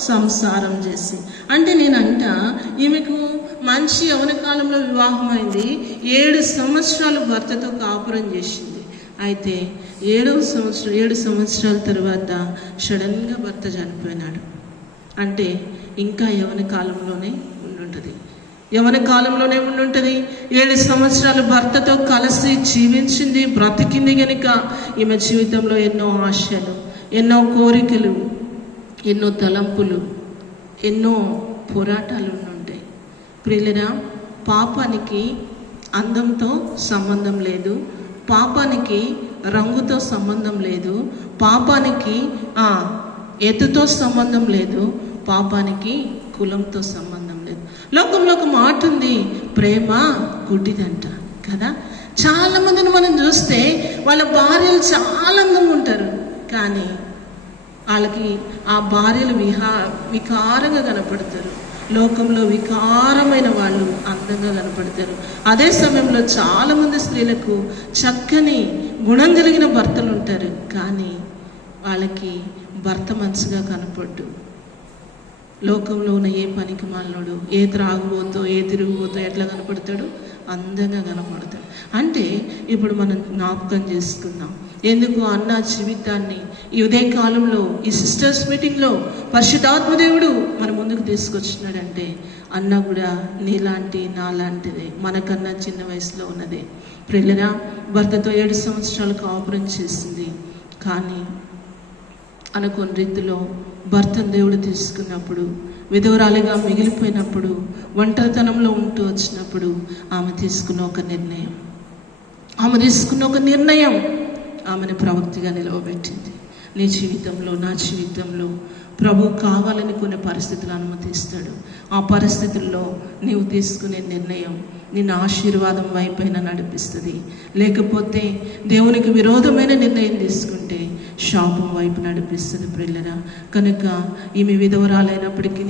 సంసారం చేసి. అంటే నేనంట ఈమెకు మంచి యవ్వన కాలంలో వివాహమైంది, 7 సంవత్సరాలు భర్తతో కాపురం చేసింది. అయితే 7 సంవత్సరాల తర్వాత సడన్గా భర్త చనిపోయినాడు. అంటే ఇంకా యవ్వన కాలంలోనే ఉండుంటుంది. 7 సంవత్సరాలు భర్తతో కలిసి జీవించింది, బ్రతికింది కనుక ఈమె జీవితంలో ఎన్నో ఆశలు, ఎన్నో కోరికలు, ఎన్నో తలంపులు, ఎన్నో పోరాటాలు ఉంటాయి. ప్రియులరా, పాపానికి అందంతో సంబంధం లేదు, పాపానికి రంగుతో సంబంధం లేదు, పాపానికి ఎత్తుతో సంబంధం లేదు, పాపానికి కులంతో సంబంధం లేదు. లోకంలో ఒక మాట ఉంది, ప్రేమ గుడ్డిదంట కదా. చాలా మందిని మనం చూస్తే వాళ్ళ భార్యలు చాలా అందంగా ఉంటారు, కానీ వాళ్ళకి ఆ భార్యలు వికారంగా కనపడతారు. లోకంలో వికారమైన వాళ్ళు అందంగా కనపడతారు. అదే సమయంలో చాలామంది స్త్రీలకు చక్కని గుణం కలిగిన భర్తలు ఉంటారు, కానీ వాళ్ళకి భర్త మంచిగా కనపడ్డు. లోకంలో ఉన్న ఏ పనికి మాలినోడు, ఏ త్రాగుబోతో, ఏ తిరుగుబోతో ఎట్లా కనపడతాడు? అందంగా కనపడతాడు. అంటే ఇప్పుడు మనం జ్ఞాపకం చేసుకుందాం, ఎందుకు అన్న జీవితాన్ని ఈ ఉదయ కాలంలో ఈ సిస్టర్స్ మీటింగ్లో పరిశుద్ధాత్మదేవుడు మన ముందుకు తీసుకొచ్చినాడంటే, అన్న కూడా నీలాంటి నాలాంటిదే, మనకన్నా చిన్న వయసులో ఉన్నదే. ప్రియులరా, భర్తతో 7 సంవత్సరాలు కాపురం చేసింది, కానీ అనుకోని రీతిలో భర్తను దేవుడు తీసుకున్నప్పుడు, విధవరాలిగా మిగిలిపోయినప్పుడు, ఒంటరితనంలో ఉంటూ వచ్చినప్పుడు ఆమె తీసుకున్న ఒక నిర్ణయం ఆమెను ప్రవక్తిగా నిలవబెట్టింది. నీ జీవితంలో, నా జీవితంలో ప్రభు కావాలని కొన్ని పరిస్థితులు అనుమతిస్తాడు. ఆ పరిస్థితుల్లో నీవు తీసుకునే నిర్ణయం నిన్ను ఆశీర్వాదం వైపైన నడిపిస్తుంది. లేకపోతే దేవునికి విరోధమైన నిర్ణయం తీసుకుంటే శాపం వైపు నడిపిస్తుంది. ప్రియులరా, కనుక ఈమె విధవరాలైనప్పటికీ,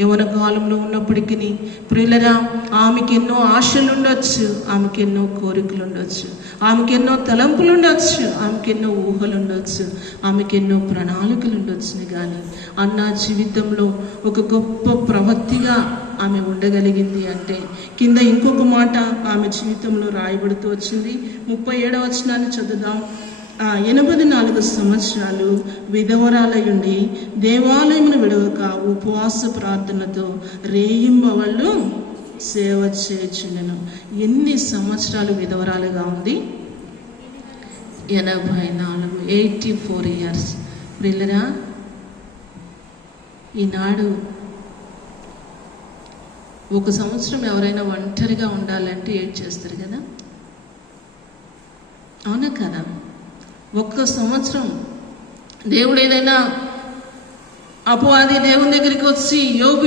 యవ్వన కాలంలో ఉన్నప్పటికీ ప్రియులరా, ఆమెకి ఎన్నో ఆశలు ఉండొచ్చు, ఆమెకి ఎన్నో కోరికలు ఉండొచ్చు, ఆమెకి ఎన్నో తలంపులు ఉండొచ్చు, ఆమెకి ఎన్నో ఊహలు ఉండొచ్చు, ఆమెకి ఎన్నో ప్రణాళికలు ఉండొచ్చుని. కానీ అన్న జీవితంలో ఒక గొప్ప ప్రవక్తిగా ఆమె ఉండగలిగింది అంటే కింద ఇంకొక మాట ఆమె జీవితంలో రాయబడుతూ వచ్చింది. 37వ వచనాన్ని చదువుదాం. 84 సంవత్సరాలు విధవరాలయుండి దేవాలయమును విడవక ఉపవాస ప్రార్థనతో రేయింబవళ్ళు సేవ చేయుచుండెను. ఎన్ని సంవత్సరాలు విధవరాలుగా ఉంది? 84 ఇయర్స్. ప్రియులరా, ఈనాడు 1 సంవత్సరం ఎవరైనా ఒంటరిగా ఉండాలంటే ఏడ్ చేస్తారు కదా, అవునా కదా? 1 సంవత్సరం దేవుడు ఏదైనా అపవాది దేవుని దగ్గరికి వచ్చి యోబు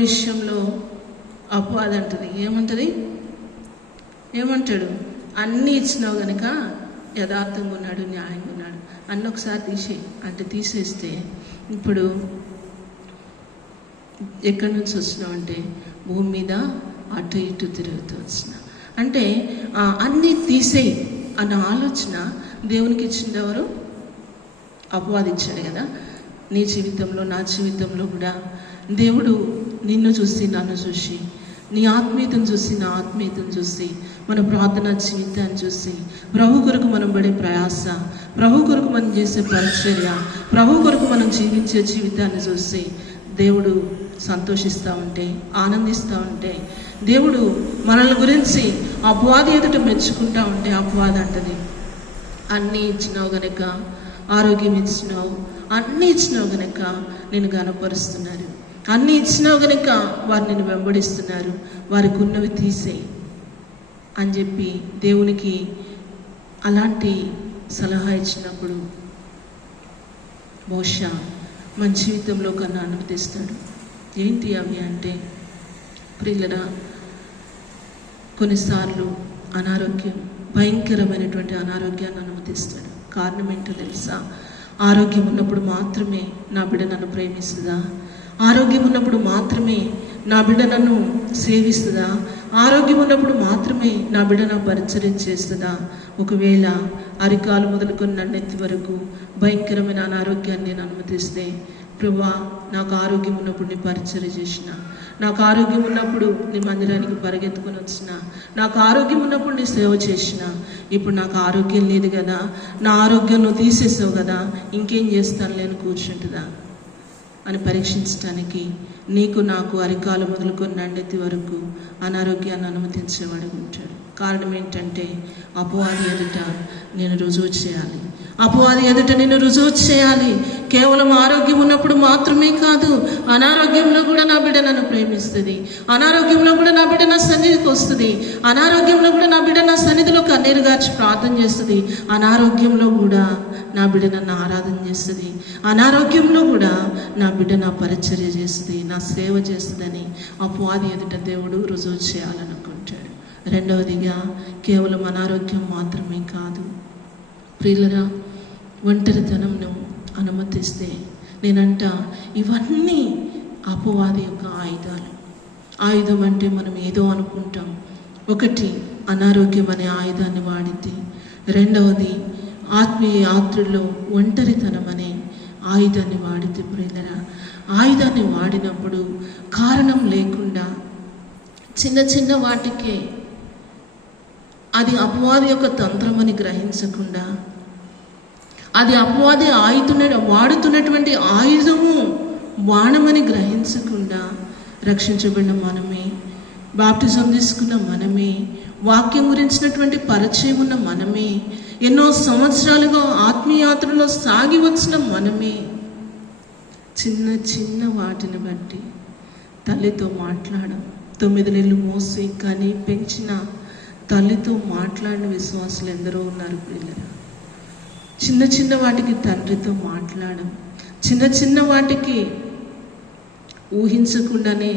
విషయంలో అపవాది అంటది, ఏమంటాడు? అన్నీ ఇచ్చినావు గనుక యథార్థంగా ఉన్నాడు, న్యాయంగా ఉన్నాడు, అన్నీ ఒకసారి తీసేస్తే ఇప్పుడు ఎక్కడి నుంచి వచ్చినావు అంటే భూమి మీద అటు ఇటు తిరుగుతూ వచ్చిన. అంటే అన్నీ తీసేయి అన్న ఆలోచన దేవునికి ఇచ్చింది ఎవరు? అపవాది ఇచ్చాడు కదా. నీ జీవితంలో, నా జీవితంలో కూడా దేవుడు నిన్ను చూసి, నన్ను చూసి, నీ ఆత్మీయతను చూసి, నా ఆత్మీయతను చూసి, మన ప్రార్థనా జీవితాన్ని చూసి, ప్రభు కొరకు మనం పడే ప్రయాస, ప్రభు కొరకు మనం చేసే పరిచర్య, ప్రభు కొరకు మనం జీవించే జీవితాన్ని చూసి దేవుడు సంతోషిస్తూ ఉంటే, ఆనందిస్తూ ఉంటే, దేవుడు మనల్ని గురించి అపవాది ఎదుట మెచ్చుకుంటూ ఉంటే, అపవాది అంటది అన్నీ ఇచ్చినావు గనక, ఆరోగ్యం ఇచ్చినావు, అన్నీ ఇచ్చినావు గనక నేను గనపరుస్తున్నారు, అన్నీ ఇచ్చినావు గనక వారు నిన్ను వెంబడిస్తున్నారు, వారికి ఉన్నవి తీసేయి అని చెప్పి దేవునికి అలాంటి సలహా ఇచ్చినప్పుడు మోషే మన జీవితంలో కన్నా అనుమతిస్తాడు. ఏంటి అవి అంటే ప్రియులరా, కొన్నిసార్లు అనారోగ్యం, భయంకరమైనటువంటి అనారోగ్యాన్ని అనుమతిస్తాడు. కారణం ఏంటో తెలుసా? ఆరోగ్యం ఉన్నప్పుడు మాత్రమే నా బిడ్డ నన్ను ప్రేమిస్తుందా? ఆరోగ్యం ఉన్నప్పుడు మాత్రమే నా బిడ్డ నన్ను సేవిస్తుందా? ఆరోగ్యం ఉన్నప్పుడు మాత్రమే నా బిడ్డ నా పరిచర్య చేస్తుందా? ఒకవేళ అరికాలు మొదలుకొని నన్నెత్తి వరకు భయంకరమైన అనారోగ్యాన్ని నేను అనుమతిస్తే, ప్రభువా నాకు ఆరోగ్యం ఉన్నప్పుడు నీ పరిచర్య చేసిన, నాకు ఆరోగ్యం ఉన్నప్పుడు నీ మందిరానికి పరిగెత్తుకొని వచ్చిన, నాకు ఆరోగ్యం ఉన్నప్పుడు నీ సేవ చేసిన, ఇప్పుడు నాకు ఆరోగ్యం లేదు కదా, నా ఆరోగ్యం నువ్వు తీసేసావు కదా, ఇంకేం చేస్తాను నేను కూర్చుంటుందా అని పరీక్షించడానికి నీకు నాకు అరికాలు మొదలుకొని నండెత్తి వరకు అనారోగ్యాన్ని అనుమతించేవాడు ఉంటాడు. కారణం ఏంటంటే అపవాది ఎదుట నేను రుజువు చేయాలి. అపవాది ఎదుట నేను రుజువు చేయాలి. కేవలం ఆరోగ్యం ఉన్నప్పుడు మాత్రమే కాదు, అనారోగ్యంలో కూడా నా బిడ్డ నన్ను ప్రేమిస్తుంది, అనారోగ్యంలో కూడా నా బిడ్డ నా సన్నిధికి వస్తుంది, అనారోగ్యంలో కూడా నా బిడ్డ నా సన్నిధిలో కన్నీరు గార్చి ప్రార్థన చేస్తుంది, అనారోగ్యంలో కూడా నా బిడ్డ నన్ను ఆరాధన చేస్తుంది, అనారోగ్యంలో కూడా నా బిడ్డ నా పరిచర్య చేస్తుంది, నా సేవ చేస్తుందని అపవాది ఎదుట దేవుడు రుజువు చేయాలనుకుంటాడు. రెండవదిగా కేవలం అనారోగ్యం మాత్రమే కాదు ప్రియులరా, ఒంటరితనంను అనుమతిస్తే నేనంట ఇవన్నీ అపవాది యొక్క ఆయుధాలు. ఆయుధం అంటే మనం ఏదో అనుకుంటాం. ఒకటి అనారోగ్యం అనే ఆయుధాన్ని వాడితే, రెండవది ఆత్మీయ యాత్రలో ఒంటరితనం అనే ఆయుధాన్ని వాడితే ప్రియులరా, ఆయుధాన్ని వాడినప్పుడు కారణం లేకుండా చిన్న చిన్న వాటికే అది అపవాది యొక్క తంత్రం అని గ్రహించకుండా, అది అపవాది వాడుతున్నటువంటి ఆయుధము బాణమని గ్రహించకుండా రక్షించబడిన మనమే, బాప్టిజం తీసుకున్న మనమే, వాక్యం గురించినటువంటి పరిచయం ఉన్న మనమే, ఎన్నో సంవత్సరాలుగా ఆత్మీయాత్రలో సాగి వచ్చిన మనమే చిన్న చిన్న వాటిని బట్టి తల్లితో మాట్లాడడం, 9 నెలలు మోసి కానీ పెంచిన తల్లితో మాట్లాడిన విశ్వాసులు ఎందరో ఉన్నారు పిల్లలు. చిన్న చిన్న వాటికి తండ్రితో మాట్లాడడం, చిన్న చిన్న వాటికి ఊహించకుండానే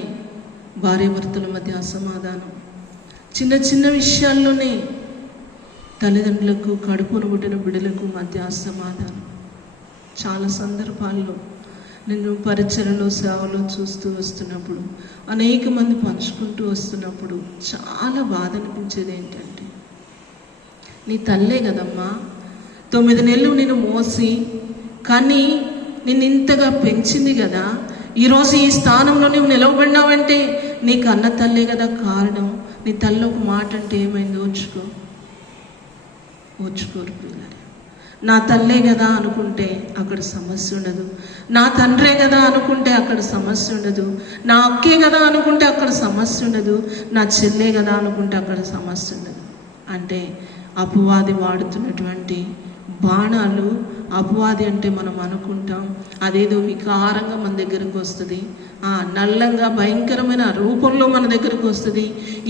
భార్యాభర్తల మధ్య అసమాధానం, చిన్న చిన్న విషయాల్లోనే తల్లిదండ్రులకు, కడుపును పుట్టిన బిడ్డలకు మధ్య అసమాధానం. చాలా సందర్భాల్లో నేను పరిచర్యలో, సేవలో చూస్తూ వస్తున్నప్పుడు, అనేక మంది పంచుకుంటూ వస్తున్నప్పుడు చాలా బాధ అనిపించేది ఏంటంటే, నీ తల్లే కదమ్మా 9 నెలలు నేను మోసి కానీ నిన్ను ఇంతగా పెంచింది కదా, ఈరోజు ఈ స్థానంలో నువ్వు నిలవబడినావంటే నీకు అన్న తల్లే కదా కారణం. నీ తల్లి ఒక మాట అంటే ఏమైంది? ఓర్చుకోరు పిల్లలు. నా తల్లే కదా అనుకుంటే అక్కడ సమస్య ఉండదు, నా తండ్రే కదా అనుకుంటే అక్కడ సమస్య ఉండదు, నా అక్కే కదా అనుకుంటే అక్కడ సమస్య ఉండదు, నా చెల్లే కదా అనుకుంటే అక్కడ సమస్య ఉండదు. అంటే అపవాది వాడుతున్నటువంటి బాణాలు, అపవాది అంటే మనం అనుకుంటాం అదేదో వికారంగా మన దగ్గరకు వస్తుంది, నల్లంగా భయంకరమైన రూపంలో మన దగ్గరకు వస్తుంది,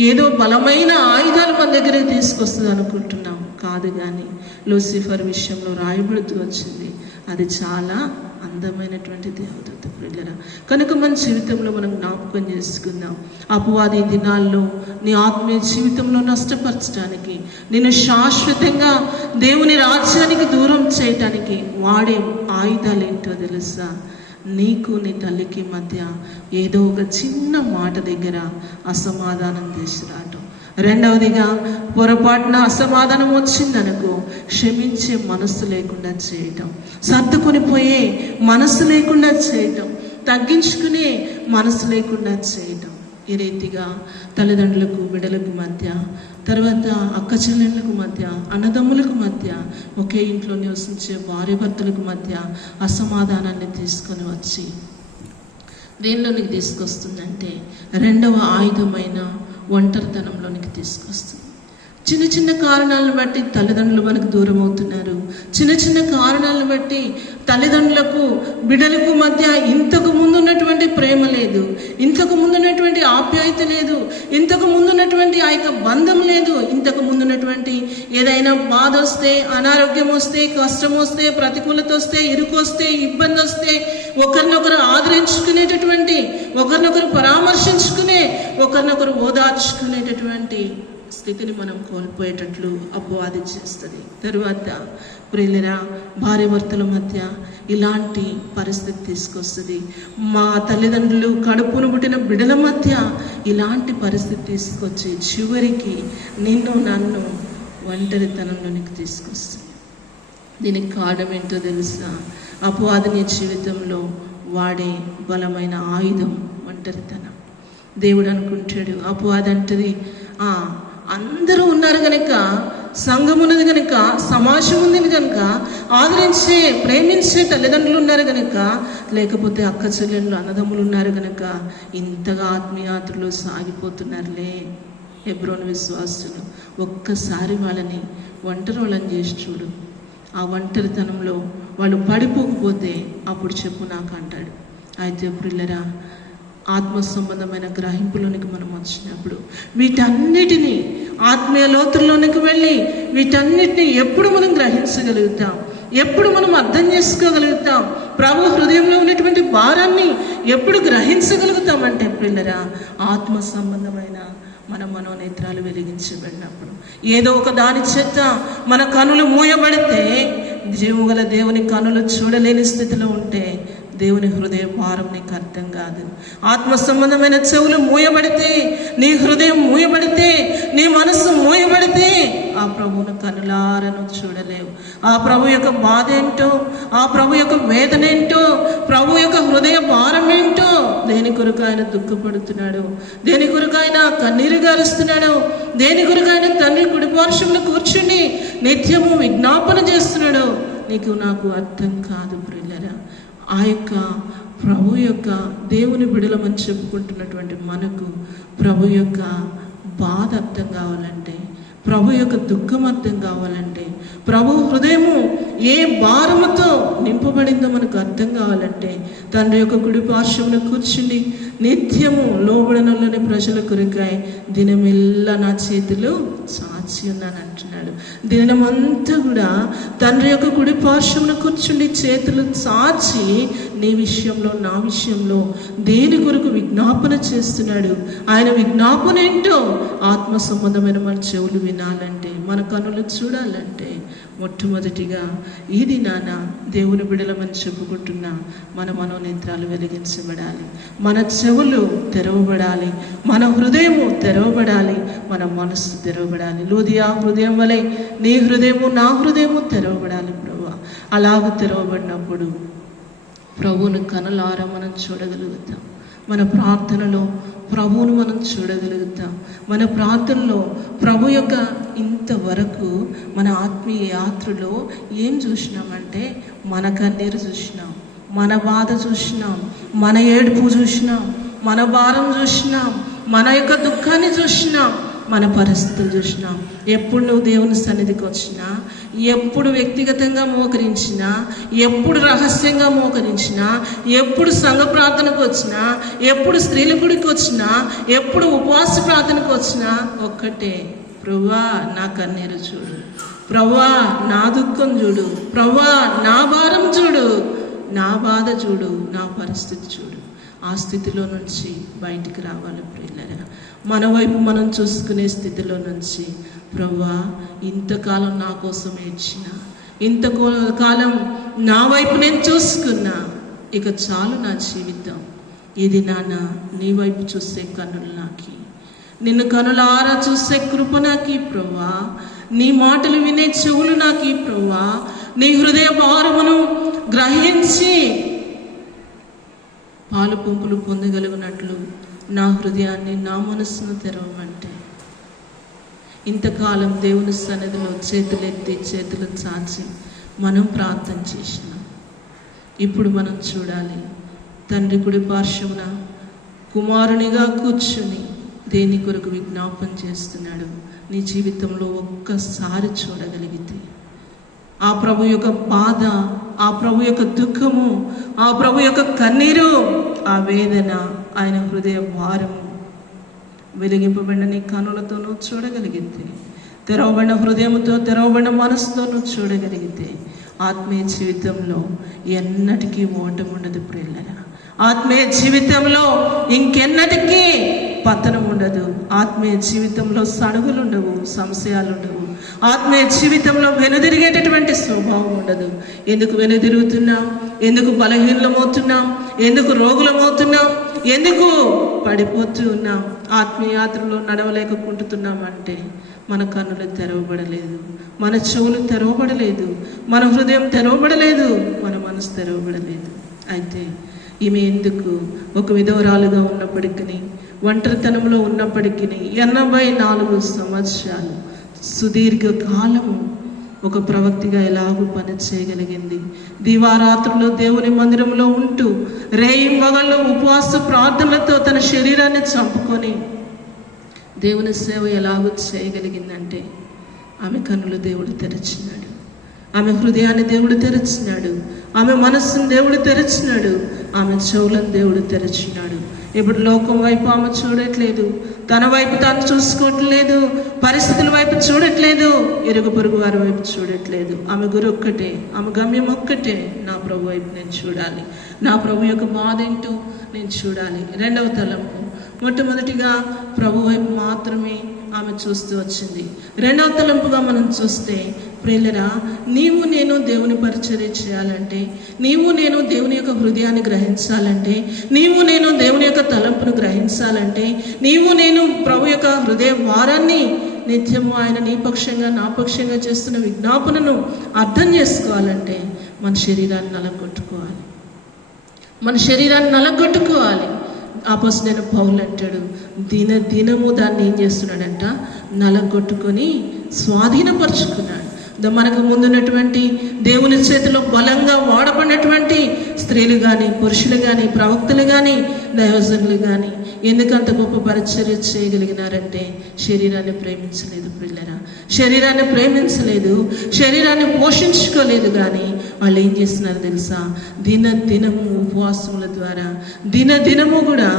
ఏదో బలమైన ఆయుధాలు మన దగ్గరికి తీసుకొస్తుంది అనుకుంటున్నాం. కాదు, కానీ లూసిఫర్ విషయంలో రాయబడుతూ వచ్చింది అది చాలా అందమైనటువంటి దేవదూత ప్రియులరా. కనుక మన జీవితంలో మనం జ్ఞాపకం చేసుకుందాం, అపవాది దినాల్లో నీ ఆత్మీయ జీవితంలో నష్టపరచడానికి, నిన్ను శాశ్వతంగా దేవుని రాజ్యానికి దూరం చేయటానికి వాడే ఆయుధాలు ఏంటో తెలుసా? నీకు నీ తల్లికి మధ్య ఏదో ఒక చిన్న మాట దగ్గర అసమాధానం తీసుకురావటం. రెండవదిగా పొరపాటున అసమాధానం వచ్చిందనుకో క్షమించే మనస్సు లేకుండా చేయటం, సర్దుకొని పోయే మనస్సు లేకుండా చేయటం, తగ్గించుకునే మనస్సు లేకుండా చేయటం. ఈ రీతిగా తల్లిదండ్రులకు, బిడ్డలకు మధ్య, తర్వాత అక్క చెల్లెళ్ళకు మధ్య, అన్నదమ్ములకు మధ్య, ఒకే ఇంట్లో నివసించే భార్యాభర్తలకు మధ్య అసమాధానాన్ని తీసుకొని వచ్చి దేనిలోనికి తీసుకొస్తుందంటే రెండవ ఆయుధమైన ఒంటరితనంలోనికి తీసుకొస్తుంది. చిన్న చిన్న కారణాలను బట్టి తల్లిదండ్రులు మనకు దూరం అవుతున్నారు. చిన్న చిన్న కారణాలను బట్టి తల్లిదండ్రులకు, బిడ్డలకు మధ్య ఇంతకు ముందు ఉన్నటువంటి ప్రేమ లేదు, ఇంతకు ముందు ఉన్నటువంటి ఆప్యాయత లేదు, ఇంతకు ముందు ఉన్నటువంటి ఆ యొక్క బంధం లేదు. ఇంతకు ముందు ఉన్నటువంటి ఏదైనా బాధ వస్తే, అనారోగ్యం వస్తే, కష్టం వస్తే, ప్రతికూలత వస్తే, ఇరుకు వస్తే, ఇబ్బంది వస్తే, ఒకరినొకరు ఆదరించుకునేటటువంటి, ఒకరినొకరు పరామర్శించుకునే, ఒకరినొకరు ఓదార్చుకునేటటువంటి స్థితిని మనం కోల్పోయేటట్లు అపవాది చేస్తుంది. తరువాత ప్రియులరా, భార్యాభర్తల మధ్య ఇలాంటి పరిస్థితి తీసుకొస్తుంది. మా తల్లిదండ్రులు కడుపును పుట్టిన బిడ్డల మధ్య ఇలాంటి పరిస్థితి తీసుకొచ్చి చివరికి నిన్ను నన్ను ఒంటరితనంలోనికి తీసుకొస్తుంది. దీనికి కారణం ఏంటో తెలుసా? అపవాది నీ జీవితంలో వాడే బలమైన ఆయుధం ఒంటరితనం. దేవుడు అనుకుంటాడు, అపవాది అంటది, అందరూ ఉన్నారు కనుక, సంఘం ఉన్నది కనుక, సమాజం ఉంది కనుక, ఆదరించే ప్రేమించే తల్లిదండ్రులు ఉన్నారు కనుక, లేకపోతే అక్క చెల్లెళ్ళు అన్నదమ్ములు ఉన్నారు కనుక ఇంతగా ఆత్మీయాత్రలు సాగిపోతున్నారులే. హెబ్రోను విశ్వాసులు ఒక్కసారి వాళ్ళని ఒంటరోళ్ళని చేసి చూడు. ఆ ఒంటరితనంలో వాళ్ళు పడిపోకపోతే అప్పుడు చెప్పు నాకు అంటాడు. అయితే ప్రియులరా, ఆత్మ సంబంధమైన గ్రహింపులోనికి మనం వచ్చినప్పుడు వీటన్నిటినీ, ఆత్మీయ లోతుల్లోనికి వెళ్ళి వీటన్నిటిని ఎప్పుడు మనం గ్రహించగలుగుతాం, ఎప్పుడు మనం అర్థం చేసుకోగలుగుతాం, ప్రభు హృదయంలో ఉన్నటువంటి భారాన్ని ఎప్పుడు గ్రహించగలుగుతామంటే ప్రియులరా, ఆత్మ సంబంధమైన మన మనోనేత్రాలు వెలిగించబడినప్పుడు. ఏదో ఒక దాని చేత మన కనులు మూయబడితే, జీవగల దేవుని కనులు చూడలేని స్థితిలో ఉంటే దేవుని హృదయ భారం నీకు అర్థం కాదు. ఆత్మ సంబంధమైన చెవులు మూయబడితే, నీ హృదయం మూయబడితే, నీ మనసు మూయబడితే ఆ ప్రభువును కనులారను చూడలేవు. ఆ ప్రభు యొక్క బాధ ఏంటో, ఆ ప్రభు యొక్క వేదన ఏంటో, ప్రభు యొక్క హృదయ భారం ఏంటో, దేని కొరకు ఆయన దుఃఖపడుతున్నాడు, దేని కొరకు ఆయన కన్నీరు గారుస్తున్నాడు, దేని కొరకు ఆయన తండ్రి కుడిపార్శ్వంలో కూర్చుని నిత్యము విజ్ఞాపన చేస్తున్నాడు, నీకు నాకు అర్థం కాదు ప్రియులరా. ఆ యొక్క ప్రభు యొక్క దేవుని బిడలమని చెప్పుకుంటున్నటువంటి మనకు ప్రభు యొక్క బాధ అర్థం కావాలంటే, ప్రభు యొక్క దుఃఖం అర్థం కావాలంటే, ప్రభు హృదయము ఏ భారముతో నింపబడిందో మనకు అర్థం కావాలంటే, తండ్రి యొక్క కుడి పార్శ్వమున కూర్చుని నిత్యము లోబడనలోని ప్రజల కొరకాయ దినమెల్లా నా చేతులు సాచి ఉన్నాను అంటున్నాడు. దినమంతా కూడా తండ్రి యొక్క కుడి పార్శ్వమున కూర్చుని చేతులు సాచి నీ విషయంలో, నా విషయంలో దేని కొరకు విజ్ఞాపన చేస్తున్నాడు. ఆయన విజ్ఞాపన ఏంటో ఆత్మ సంబంధమైన మన చెవులు వినాలంటే, మన కనులు చూడాలంటే, మొట్టమొదటిగా ఇది నాన్న దేవుని బిడలమని చెప్పుకుంటున్న మన మనోనేత్రాలు వెలిగించబడాలి, మన చెవులు తెరవబడాలి, మన హృదయము తెరవబడాలి, మన మనస్సు తెరవబడాలి. లూదియా హృదయం వలె నీ హృదయము, నా హృదయము తెరవబడాలి ప్రభువా. అలాగ తెరవబడినప్పుడు ప్రభువును కనులారా మనం చూడగలుగుతాం. మన ప్రార్థనలో ప్రభువును మనం చూడగలుగుతాం. మన ప్రార్థనలో ప్రభు యొక్క ఇంతవరకు మన ఆత్మీయ యాత్రలో ఏం చూసినామంటే, మన కన్నీరు చూసినాం, మన బాధ చూసినాం, మన ఏడుపు చూసినాం, మన భారం చూసినాం, మన యొక్క దుఃఖాన్ని చూసినాం, మన పరిస్థితులు చూసినాం. ఎప్పుడు నువ్వు దేవుని సన్నిధికి వచ్చినా, ఎప్పుడు వ్యక్తిగతంగా మోకరించినా, ఎప్పుడు రహస్యంగా మోకరించినా, ఎప్పుడు సంఘ ప్రార్థనకు వచ్చినా, ఎప్పుడు స్త్రీల గుడికి వచ్చినా, ఎప్పుడు ఉపవాస ప్రార్థనకు వచ్చినా ఒక్కటే, ప్రభువా నా కన్నీరు చూడు, ప్రభువా నా దుఃఖం చూడు, ప్రభువా నా భారం చూడు, నా బాధ చూడు, నా పరిస్థితి చూడు. ఆ స్థితిలో నుంచి బయటికి రావాలి ప్రియులారా. మన వైపు మనం చూసుకునే స్థితిలో నుంచి, ప్రభువా ఇంతకాలం నా కోసం ఏడ్చిన, ఇంతకాలం నా వైపు నేను చూసుకున్నా, ఇక చాలు నా జీవితం. ఇది నాన్న నీ వైపు చూసే కన్నులు నాకి, నిన్ను కనులారా చూసే కృప నాకి ప్రభువా. నీ మాటలు వినే చెవులు నాకి ప్రభువా. నీ హృదయ భారమును గ్రహించి పాలు పంపులు పొందగలిగినట్లు నా హృదయాన్ని, నా మనస్సును తెరవమంటే, ఇంతకాలం దేవుని సన్నిధిలో చేతులెత్తి చేతులు చాచి మనం ప్రార్థన చేసినాం. ఇప్పుడు మనం చూడాలి, తండ్రి కుడి పార్శ్వమున కుమారునిగా కూర్చుని దేని కొరకు విజ్ఞాపన చేస్తున్నాడు. నీ జీవితంలో ఒక్కసారి చూడగలిగితే ఆ ప్రభు యొక్క బాధ, ఆ ప్రభు యొక్క దుఃఖము, ఆ ప్రభు యొక్క కన్నీరు, ఆ వేదన, ఆయన హృదయ భారము వెలిగింపబడిన నీ కనులతో నువ్వు చూడగలిగితే, తెరవబడిన హృదయంతో, తెరవబడిన మనసుతో నువ్వు చూడగలిగితే, ఆత్మీయ జీవితంలో ఎన్నటికీ ఓటమి ఉండదు ప్రియులారా. ఆత్మీయ జీవితంలో ఇంకెన్నటికీ పతనం ఉండదు. ఆత్మీయ జీవితంలో సణుగులు ఉండవు, సంశయాలు ఉండవు. ఆత్మీయ జీవితంలో వెనుదిరిగేటటువంటి స్వభావం ఉండదు. ఎందుకు వెనుదిరుగుతున్నాం? ఎందుకు బలహీనమవుతున్నాం? ఎందుకు రోగులమవుతున్నాం? ఎందుకు పడిపోతూ ఉన్నాం? ఆత్మీయ యాత్రలో నడవలేకుంటున్నాం అంటే మన కన్నులు తెరవబడలేదు, మన చెవులు తెరవబడలేదు, మన హృదయం తెరవబడలేదు, మన మనసు తెరవబడలేదు. అయితే ఈమె ఎందుకు ఒక విధవరాలుగా ఉన్నప్పటికీ, ఒంటరితనంలో ఉన్నప్పటికీ 84 సంవత్సరాలు సుదీర్ఘ కాలము ఒక ప్రవక్తిగా ఎలాగూ పని చేయగలిగింది? దివారాత్రులు దేవుని మందిరంలో ఉంటూ రేయింబగళ్ళు ఉపవాస ప్రార్థనలతో తన శరీరాన్ని చంపుకొని దేవుని సేవ ఎలాగూ చేయగలిగిందంటే ఆమె కన్నులు దేవుడు తెరిచినాడు, ఆమె హృదయాన్ని దేవుడు తెరిచినాడు, ఆమె మనస్సును దేవుడు తెరిచినాడు, ఆమె చెవులను దేవుడు తెరిచినాడు. ఇప్పుడు లోకం వైపు ఆమె చూడట్లేదు, తన వైపు తాను చూసుకోవట్లేదు, పరిస్థితుల వైపు చూడట్లేదు, ఇరుగు పొరుగు వారి వైపు చూడట్లేదు. ఆమె గురి ఒక్కటే, ఆమె గమ్యం ఒక్కటే, నా ప్రభు వైపు నేను చూడాలి, నా ప్రభు యొక్క బాధ ఏంటో నేను చూడాలి. రెండవ తలంపు, మొట్టమొదటిగా ప్రభు వైపు మాత్రమే ఆమె చూస్తూ వచ్చింది. రెండవ తలంపుగా మనం చూస్తే ప్రియులరా, నీవు నేను దేవుని పరిచర్య చేయాలంటే, నీవు నేను దేవుని యొక్క హృదయాన్ని గ్రహించాలంటే, నీవు నేను దేవుని యొక్క తలంపును గ్రహించాలంటే, నీవు నేను ప్రభు యొక్క హృదయ భారాన్ని నిత్యము ఆయన నీ పక్షంగా నా పక్షంగా చేస్తున్న విజ్ఞాపనను అర్థం చేసుకోవాలంటే మన శరీరాన్ని నలగొట్టుకోవాలి, మన శరీరాన్ని నలగొట్టుకోవాలి. అపోస్తలుడైన పౌలు అంటాడు, దినము దాన్ని ఏం చేస్తున్నాడంట? నలగొట్టుకొని స్వాధీనపరుచుకున్నాడు. మనకు ముందున్నటువంటి దేవుని చేతిలో బలంగా వాడబడినటువంటి స్త్రీలు కానీ, పురుషులు కానీ, ప్రవక్తలు కానీ, దైవజనులు కానీ ఎందుకంత గొప్ప పరిచర్య చేయగలిగినారంటే శరీరాన్ని ప్రేమించలేదు ప్రియులారా, శరీరాన్ని ప్రేమించలేదు, శరీరాన్ని పోషించుకోలేదు. కానీ వాళ్ళు ఏం చేస్తున్నారు తెలుసా? దినము ఉపవాసముల ద్వారా దినము కూడా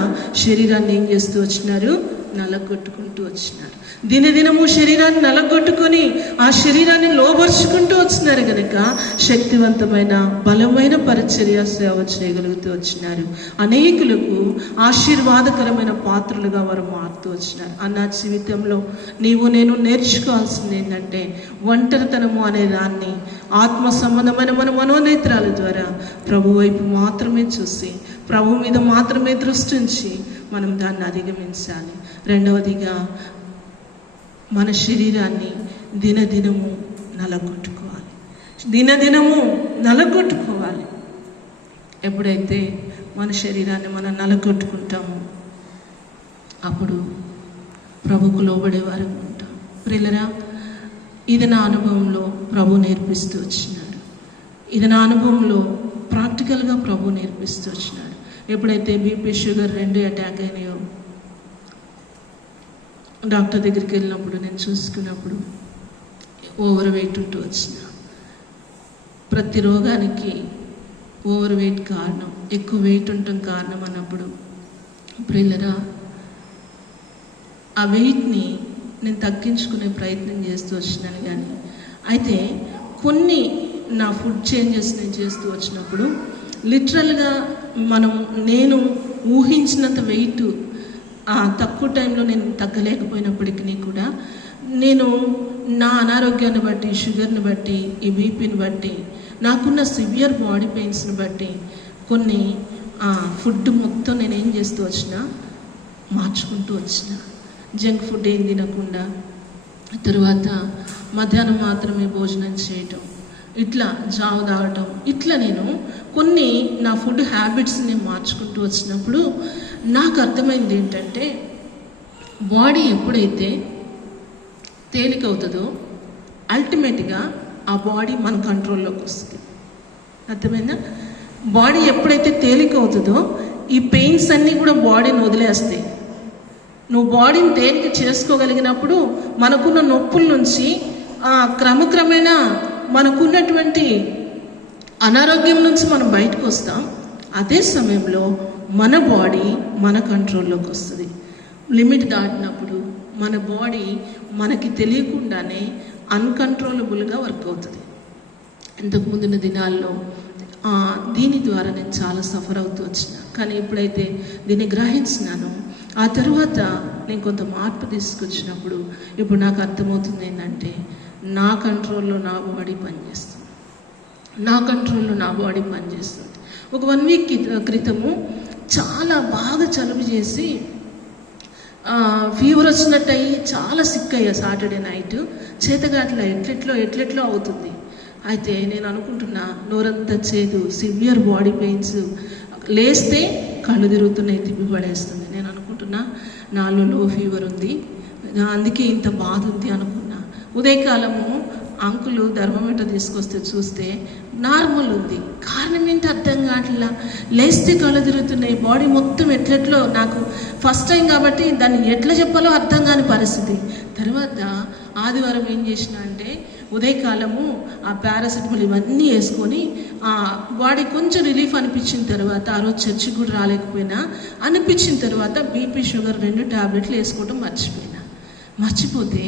శరీరాన్ని ఏం చేస్తూ వచ్చినారు? నలగొట్టుకుంటూ వచ్చినారు. దినము శరీరాన్ని నలగొట్టుకొని ఆ శరీరాన్ని లోబరుచుకుంటూ వచ్చినారు కనుక శక్తివంతమైన బలమైన పరిచర్య సేవ చేయగలుగుతూ వచ్చినారు. అనేకులకు ఆశీర్వాదకరమైన పాత్రలుగా వారు మారుతూ వచ్చినారు. అన్న జీవితంలో నీవు నేను నేర్చుకోవాల్సింది ఏంటంటే, ఒంటరితనము అనే దాన్ని ఆత్మ సంబంధమైన మన మనోనేత్రాల ద్వారా ప్రభు వైపు మాత్రమే చూసి, ప్రభు మీద మాత్రమే దృష్టి ఉంచి మనం దాన్ని అధిగమించాలి. రెండవదిగా మన శరీరాన్ని దినము నలగొట్టుకోవాలి, దినము నలగొట్టుకోవాలి. ఎప్పుడైతే మన శరీరాన్ని మనం నలగొట్టుకుంటామో అప్పుడు ప్రభుకు లోబడేవారు ఉంటాం. ప్రియులరా, ఇది నా అనుభవంలో ప్రభు నేర్పిస్తూ వచ్చినాడు, ఇది నా అనుభవంలో ప్రాక్టికల్గా ప్రభు నేర్పిస్తూ వచ్చినాడు. ఎప్పుడైతే బీపీ షుగర్ 2 అటాక్ అయినాయో డాక్టర్ దగ్గరికి వెళ్ళినప్పుడు నేను చూసుకున్నప్పుడు ఓవర్ వెయిట్ ఉంటూ వచ్చిన. ప్రతి రోగానికి ఓవర్ వెయిట్ కారణం, ఎక్కువ వెయిట్ ఉండటం కారణం అన్నప్పుడు ప్రియులరా, ఆ వెయిట్ని నేను తగ్గించుకునే ప్రయత్నం చేస్తూ వచ్చినాను. కానీ అయితే కొన్ని నా ఫుడ్ చేంజెస్ నేను చేస్తూ వచ్చినప్పుడు లిటరల్గా నేను ఊహించినంత వెయిట్ తక్కువ టైంలో నేను తగ్గలేకపోయినప్పటికీ కూడా నేను నా అనారోగ్యాన్ని బట్టి, షుగర్ని బట్టి, ఈ బీపీని బట్టి, నాకున్న సివియర్ బాడీ పెయిన్స్ని బట్టి కొన్ని ఫుడ్ మొత్తం నేను ఏం చేస్తూ వచ్చిన, మార్చుకుంటూ వచ్చిన. జంక్ ఫుడ్ ఏం తినకుండా, తరువాత మధ్యాహ్నం మాత్రమే భోజనం చేయటం, ఇట్లా జావ తాగటం, ఇట్లా నేను కొన్ని నా ఫుడ్ హ్యాబిట్స్ని మార్చుకుంటూ వచ్చినప్పుడు నాకు అర్థమైంది ఏంటంటే, బాడీ ఎప్పుడైతే తేలికవుతుందో అల్టిమేట్గా ఆ బాడీ మన కంట్రోల్లోకి వస్తుంది. అర్థమైందా? బాడీ ఎప్పుడైతే తేలికవుతుందో ఈ పెయిన్స్ అన్నీ కూడా బాడీని వదిలేస్తాయి. నువ్వు బాడీని తేలిక చేసుకోగలిగినప్పుడు మనకున్న నొప్పుల నుంచి క్రమక్రమేణా మనకున్నటువంటి అనారోగ్యం నుంచి మనం బయటకు వస్తాం. అదే సమయంలో మన బాడీ మన కంట్రోల్లోకి వస్తుంది. లిమిట్ దాటినప్పుడు మన బాడీ మనకి తెలియకుండానే అన్కంట్రోలబుల్గా వర్క్ అవుతుంది. ఇంతకు ముందున్న దినాల్లో దీని ద్వారా నేను చాలా సఫర్ అవుతూ వచ్చిన. కానీ ఎప్పుడైతే దీన్ని గ్రహించినానో ఆ తరువాత నేను కొంత మార్పు తీసుకొచ్చినప్పుడు ఇప్పుడు నాకు అర్థమవుతుంది ఏంటంటే నా కంట్రోల్లో నా బాడీ పనిచేస్తుంది. నా కంట్రోల్లో నా బాడీ పనిచేస్తుంది. ఒక 1 వీక్ క్రితము చాలా బాగా జలుబు చేసి ఫీవర్ వచ్చినట్టు అయ్యి చాలా సిక్ అయ్యా. సాటర్డే నైట్ చేతగాట్లా ఎట్లెట్లో అవుతుంది. అయితే నేను అనుకుంటున్నా నోరంతా చేదు, సివియర్ బాడీ పెయిన్స్, లేస్తే కళ్ళు తిరుగుతున్నాయి, తిప్పి పడేస్తుంది. నేను అనుకుంటున్నా నాలో లో ఫీవర్ ఉంది, అందుకే ఇంత బాధ ఉంది అనుకున్నా. ఉదయకాలము అంకులు థర్మోమీటర్ తీసుకొస్తే చూస్తే నార్మల్ ఉంది. కారణం ఏంటి అర్థం కావట్లా. లేస్తే కళ్ళు తిరుగుతున్నాయి, బాడీ మొత్తం ఎట్లెట్లో. నాకు ఫస్ట్ టైం కాబట్టి దాన్ని ఎట్లా చెప్పాలో అర్థం కాని పరిస్థితి. తర్వాత ఆదివారం ఏం చేసిన అంటే ఉదయకాలము ఆ పారాసిటమాల్ ఇవన్నీ వేసుకొని బాడీ కొంచెం రిలీఫ్ అనిపించిన తర్వాత, ఆ రోజు చర్చికి కూడా రాలేకపోయినా అనిపించిన తర్వాత బీపీ షుగర్ 2 టాబ్లెట్లు వేసుకోవడం మర్చిపోతే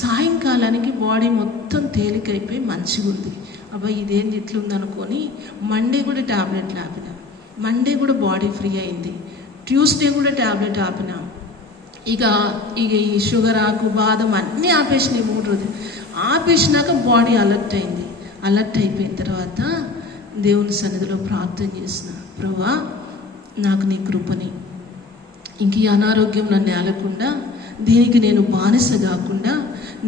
సాయంకాలానికి బాడీ మొత్తం తేలికైపోయి మంచిగా ఉంది. అబ్బాయి ఇదేంటి ఇట్లుంది అనుకొని మండే కూడా టాబ్లెట్లు ఆపిన. మండే కూడా బాడీ ఫ్రీ అయింది. ట్యూస్డే కూడా టాబ్లెట్ ఆపిన. ఇక ఈ షుగర్ ఆకు బాదం అన్నీ ఆపేసినాయి 3 రోజులు. ఆపేసినాక బాడీ అలర్ట్ అయింది. అలర్ట్ అయిపోయిన తర్వాత దేవుని సన్నిధిలో ప్రార్థన చేసిన, ప్రభువా నాకు నీ కృపని, ఇంక ఈ అనారోగ్యం నన్ను ఏలకుండా, దీనికి నేను బానిస కాకుండా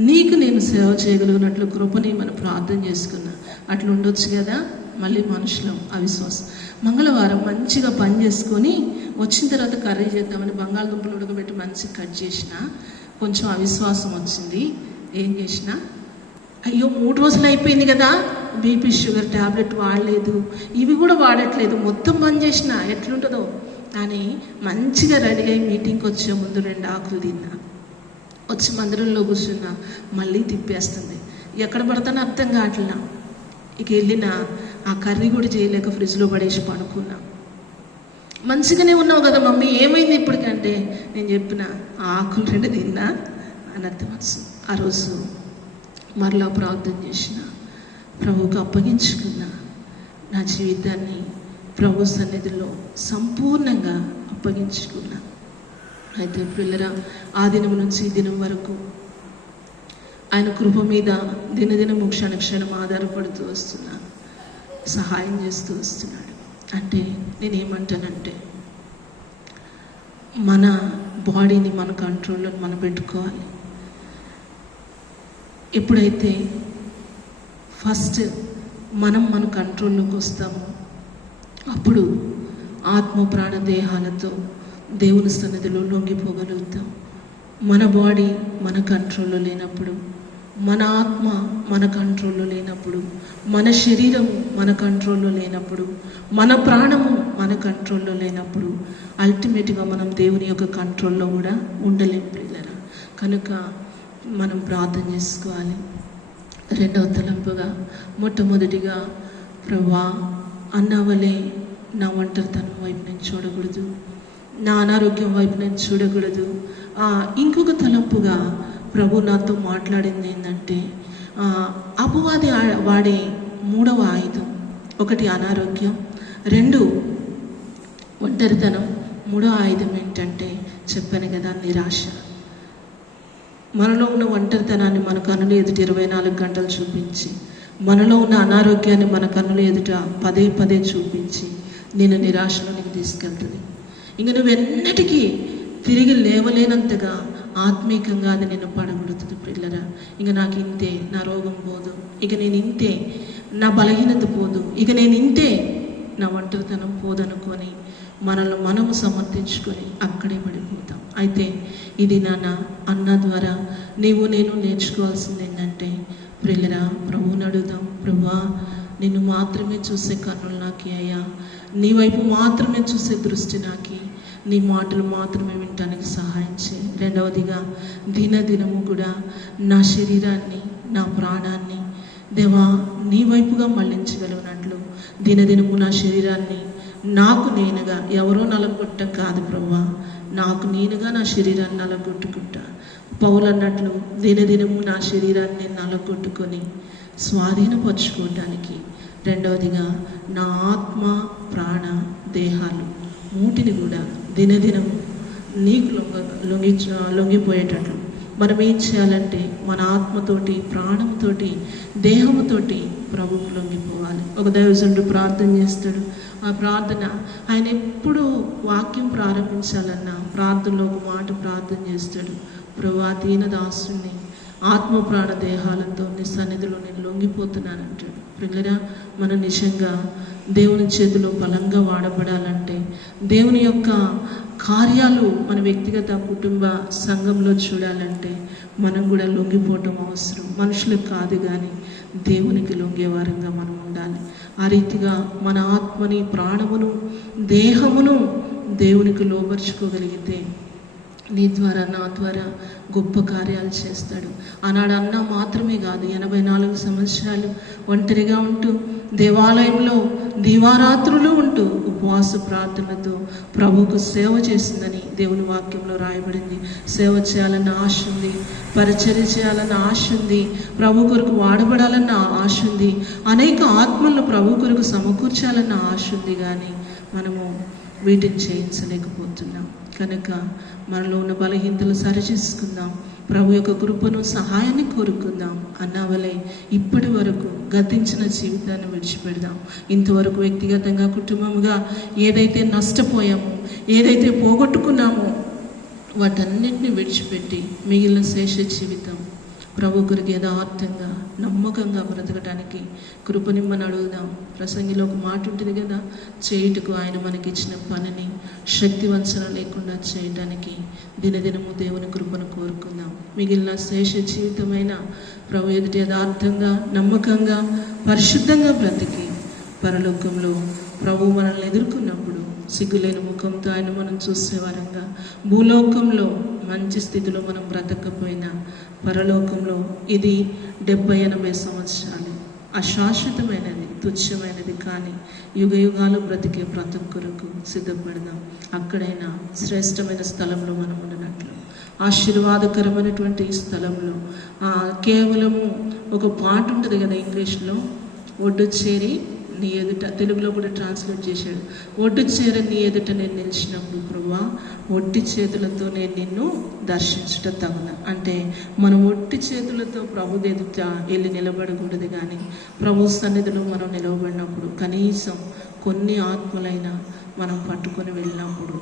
నీకు నేను సేవ చేయగలిగినట్లు కృపని మనం ప్రార్థన చేసుకున్నా. అట్లా ఉండొచ్చు కదా. మళ్ళీ మనుషులు అవిశ్వాసం. మంగళవారం మంచిగా పని చేసుకొని వచ్చిన తర్వాత కర్రీ చేద్దామని బంగాళదుంపలు ఉడకబెట్టి మంచిగా కట్ చేసిన. కొంచెం అవిశ్వాసం వచ్చింది. ఏం చేసిన, అయ్యో 3 రోజులు అయిపోయింది కదా, బీపీ షుగర్ టాబ్లెట్ వాడలేదు, ఇవి కూడా వాడట్లేదు, మొత్తం బంద్ చేసిన, ఎట్లుంటుందో అని మంచిగా రెడీ అయ్యి మీటింగ్కి వచ్చే ముందు 2 ఆకులు తిన్నా. వచ్చి మందిరంలో కూర్చున్నా, మళ్ళీ తిప్పేస్తుంది. ఎక్కడ పడతానో అర్థం కావట్లా. ఇక వెళ్ళిన ఆ కర్రీ కూడా చేయలేక ఫ్రిడ్జ్లో పడేసి పడుకున్నా. మంచిగానే ఉన్నావు కదా మమ్మీ, ఏమైంది ఇప్పటికంటే నేను చెప్పిన ఆకులు 2 తిన్నా అని అర్థం వచ్చింది. ఆ రోజు మరలా ప్రార్థన చేసిన, ప్రభువుకు అప్పగించుకున్నా. నా జీవితాన్ని ప్రభు సన్నిధిలో సంపూర్ణంగా అప్పగించుకున్నా. అయితే పిల్లరా, ఆ దినం నుంచి ఈ దినం వరకు ఆయన కృప మీద దినదినము క్షణక్షణం ఆధారపడుతూ వస్తున్నా, సహాయం చేస్తూ వస్తున్నాడు. అంటే నేనేమంటానంటే మన బాడీని మన కంట్రోల్లో మనం పెట్టుకోవాలి. ఎప్పుడైతే ఫస్ట్ మనం మన కంట్రోల్లోకి వస్తామో అప్పుడు ఆత్మ ప్రాణ దేహాలతో దేవుని సన్నిధిలో లొంగిపోగలుగుతాం. మన బాడీ మన కంట్రోల్లో లేనప్పుడు, మన ఆత్మ మన కంట్రోల్లో లేనప్పుడు, మన శరీరము మన కంట్రోల్లో లేనప్పుడు, మన ప్రాణము మన కంట్రోల్లో లేనప్పుడు అల్టిమేట్గా మనం దేవుని యొక్క కంట్రోల్లో కూడా ఉండలేము పిల్లరా. కనుక మనం ప్రార్థన చేసుకోవాలి. 2వ తలంపుగా మొట్టమొదటిగా, ప్రభువా అన్నవలే నా ఒంటరితనం వైపు నేను చూడకూడదు, నా అనారోగ్యం వైపు నేను చూడకూడదు. ఇంకొక తలంపుగా ప్రభు నాతో మాట్లాడింది ఏంటంటే, అపవాది వాడే 3వ ఆయుధం, 1 అనారోగ్యం, 2 ఒంటరితనం, 3వ ఆయుధం ఏంటంటే చెప్పాను కదా నిరాశ. మనలో ఉన్న ఒంటరితనాన్ని మన కన్నుల ఎదుట 24 గంటలు చూపించి, మనలో ఉన్న అనారోగ్యాన్ని మన కన్నుల ఎదుట పదే చూపించి నేను నిరాశలోనికి తీసుకెళ్తుంది. ఇంక నువ్వెన్నటికీ తిరిగి లేవలేనంతగా ఆత్మీకంగా అది నేను పడగొడుతుంది పిల్లరా. ఇక నాకు ఇంతే, నా రోగం పోదు, ఇక నేను ఇంతే, నా బలహీనత పోదు, ఇక నేను ఇంతే, నా ఒంటరితనం పోదనుకొని మనల్ని మనము సమర్థించుకొని అక్కడే పడిపోతాం. అయితే ఇది నాన్న అన్న ద్వారా నేను నేర్చుకోవాల్సింది ఏంటంటే పిల్లరా, ప్రభువుని అడుగుదాం. ప్రభువా నిన్ను మాత్రమే చూసే కన్నులు నాకి అయ్యా, నీ వైపు మాత్రమే చూసే దృష్టి నాకి, నీ మాటలు మాత్రమే వినటానికి సహాయం చేయి. 2వదిగా దినదినము కూడా నా శరీరాన్ని, నా ప్రాణాన్ని దేవా నీ వైపుగా మళ్ళించగలిగినట్లు దినదినము నా శరీరాన్ని నాకు నేనుగా, ఎవరో నలగొట్ట కాదు ప్రభువా, నాకు నేనుగా నా శరీరాన్ని నలగొట్టుకుంటా. పౌలు అన్నట్లు దినదినము నా శరీరాన్ని నలగొట్టుకొని స్వాధీనపరచుకోవటానికి, రెండవదిగా నా ఆత్మ ప్రాణ దేహాలు మూటిని కూడా దినదినము నీకు లొంగిపోయేటట్లు మనం ఏం చేయాలంటే మన ఆత్మతోటి, ప్రాణంతోటి, దేహముతోటి ప్రభువుకు లొంగిపోవాలి. ఒక దైవజనుడు ప్రార్థన చేస్తాడు. ఆ ప్రార్థన ఆయన ఎప్పుడు వాక్యం ప్రారంభించాలన్నా ప్రార్థనలో ఒక మాట ప్రార్థన చేస్తాడు. ప్రభువా, దీన దాసుని ఆత్మ ప్రాణ దేహాలతో నీ సన్నిధిలో నేను లొంగిపోతున్నానంటాడు. ప్రియులారా, మనం నిజంగా దేవుని చేతిలో బలంగా వాడబడాలంటే, దేవుని యొక్క కార్యాలు మన వ్యక్తిగత కుటుంబ సంఘంలో చూడాలంటే మనం కూడా లొంగిపోవటం అవసరం. మనుషులకు కాదు కానీ దేవునికి లొంగే వారంగా మనం ఉండాలి. ఆ రీతిగా మన ఆత్మని, ప్రాణమును, దేహమును దేవునికి లోబర్చుకోగలిగితే నీ ద్వారా, నా ద్వారా గొప్ప కార్యాలు చేస్తాడు. ఆనాడు అన్న మాత్రమే కాదు, 84 సంవత్సరాలు ఒంటరిగా ఉంటూ దేవాలయంలో దీవారాత్రులు ఉంటూ ఉపవాస ప్రార్థనలతో ప్రభువుకు సేవ చేసిందని దేవుని వాక్యంలో రాయబడింది. సేవ చేయాలన్న ఆశ ఉంది, పరిచర్య చేయాలన్న ఆశ ఉంది, ప్రభు కొరకు వాడబడాలన్న ఆశ ఉంది, అనేక ఆత్మలను ప్రభు కొరకు సమకూర్చాలన్న ఆశ ఉంది. కానీ మనము వీటిని చేయించలేకపోతున్నాం. కనుక మనలో ఉన్న బలహీనతలు సరిచేసుకుందాం, ప్రభు యొక్క కృపను, సహాయాన్ని కోరుకుందాం. అన్నవలే ఇప్పటి వరకు గతించిన జీవితాన్ని విడిచిపెడదాం. ఇంతవరకు వ్యక్తిగతంగా, కుటుంబంగా ఏదైతే నష్టపోయామో, ఏదైతే పోగొట్టుకున్నామో వాటన్నిటిని విడిచిపెట్టి మిగిలిన శేష జీవితం ప్రభు కొరకు యథార్థంగా, నమ్మకంగా బ్రతకటానికి కృపనిమ్మని అడుగుదాం. ప్రసంగిలో ఒక మాట ఉంటుంది కదా, చేయుటకు ఆయన మనకిచ్చిన పనిని శక్తివంచన లేకుండా చేయటానికి దినదినము దేవుని కృపను కోరుకుందాం. మిగిలిన శేష జీవితమైన ప్రభు ఎదుటి యథార్థంగా, నమ్మకంగా, పరిశుద్ధంగా బ్రతికి పరలోకంలో ప్రభు మనల్ని ఎదుర్కొన్నప్పుడు సిగ్గులేని ముఖంతో ఆయన మనం చూసేవారంగా, భూలోకంలో మంచి స్థితిలో మనం బ్రతకపోయినా పరలోకంలో ఇది 70-80 సంవత్సరాలు అశాశ్వతమైనది, తుచ్చమైనది. కానీ యుగ యుగాలు బ్రతికే బ్రతుకు కొరకు సిద్ధపడదాం. అక్కడైనా శ్రేష్టమైన స్థలంలో మనం ఉన్నట్లు, ఆశీర్వాదకరమైనటువంటి ఈ స్థలంలో కేవలము ఒక పాట ఉంటుంది కదా ఇంగ్లీష్లో, ఒడ్డు చేరి నీ ఎదుట, తెలుగులో కూడా ట్రాన్స్లేట్ చేశాడు, ఒడ్డు చేర నీ ఎదుట నేను నిలిచినప్పుడు ప్రభువా ఒట్టి చేతులతో నేను నిన్ను దర్శించుట తగున. అంటే మనం ఒట్టి చేతులతో ప్రభు ఎదుట వెళ్ళి నిలబడకూడదు. కానీ ప్రభు సన్నిధిలో మనం నిలవబడినప్పుడు కనీసం కొన్ని ఆత్మలైనా మనం పట్టుకొని వెళ్ళినప్పుడు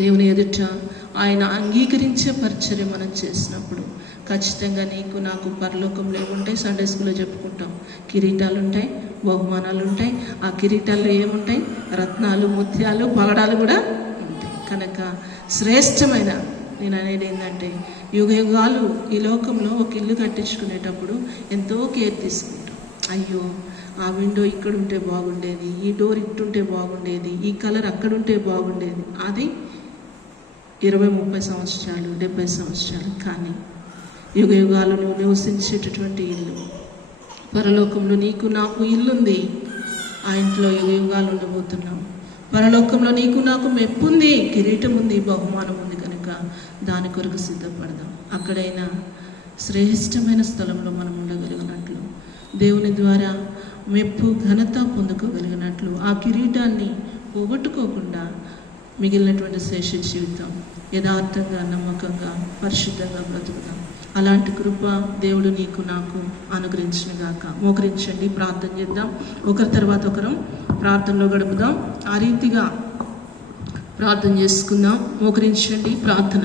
దేవుని ఎదుట ఆయన అంగీకరించే పరిచర్య మనం చేసినప్పుడు ఖచ్చితంగా నీకు నాకు పరలోకంలో ఏముంటాయి? సండే స్కూల్లో చెప్పుకుంటాం, కిరీటాలు ఉంటాయి, బహుమానాలు ఉంటాయి. ఆ కిరీటాల్లో ఏముంటాయి? రత్నాలు, ముత్యాలు, పగడాలు కూడా ఉంటాయి. కనుక శ్రేష్టమైన, నేను అనేది ఏంటంటే, యుగ యుగాలు ఈ లోకంలో ఒక ఇల్లు కట్టించుకునేటప్పుడు ఎంతో కేర్ తీసుకుంటాం. అయ్యో ఆ విండో ఇక్కడ ఉంటే బాగుండేది, ఈ డోర్ ఇట్టుంటే బాగుండేది, ఈ కలర్ అక్కడ ఉంటే బాగుండేది. అది 20-30 సంవత్సరాలు, 70 సంవత్సరాలు. కానీ యుగ యుగాలు నువ్వు నివసించేటటువంటి ఇల్లు, పరలోకంలో నీకు నాకు ఇల్లుంది. ఆ ఇంట్లో యుగ యుగాలు ఉండబోతున్నాం. పరలోకంలో నీకు నాకు మెప్పు ఉంది, కిరీటం ఉంది, బహుమానం ఉంది. కనుక దాని కొరకు సిద్ధపడదాం. అక్కడైనా శ్రేష్టమైన స్థలంలో మనం ఉండగలిగినట్లు, దేవుని ద్వారా మెప్పు, ఘనత పొందుకోగలిగినట్లు, ఆ కిరీటాన్ని పోగొట్టుకోకుండా మిగిలినటువంటి శేష జీవితం యథార్థంగా, నమ్మకంగా, పరిశుద్ధంగా బ్రతుకుదాం. అలాంటి కృప దేవుడు నీకు నాకు అనుగ్రహించునుగాక. మోకరించండి, ప్రార్థన చేద్దాం. ఒకరి తర్వాత ఒకరం ప్రార్థనలో గడుపుదాం. ఆ రీతిగా ప్రార్థన చేసుకుందాం. మోకరించండి, ప్రార్థన.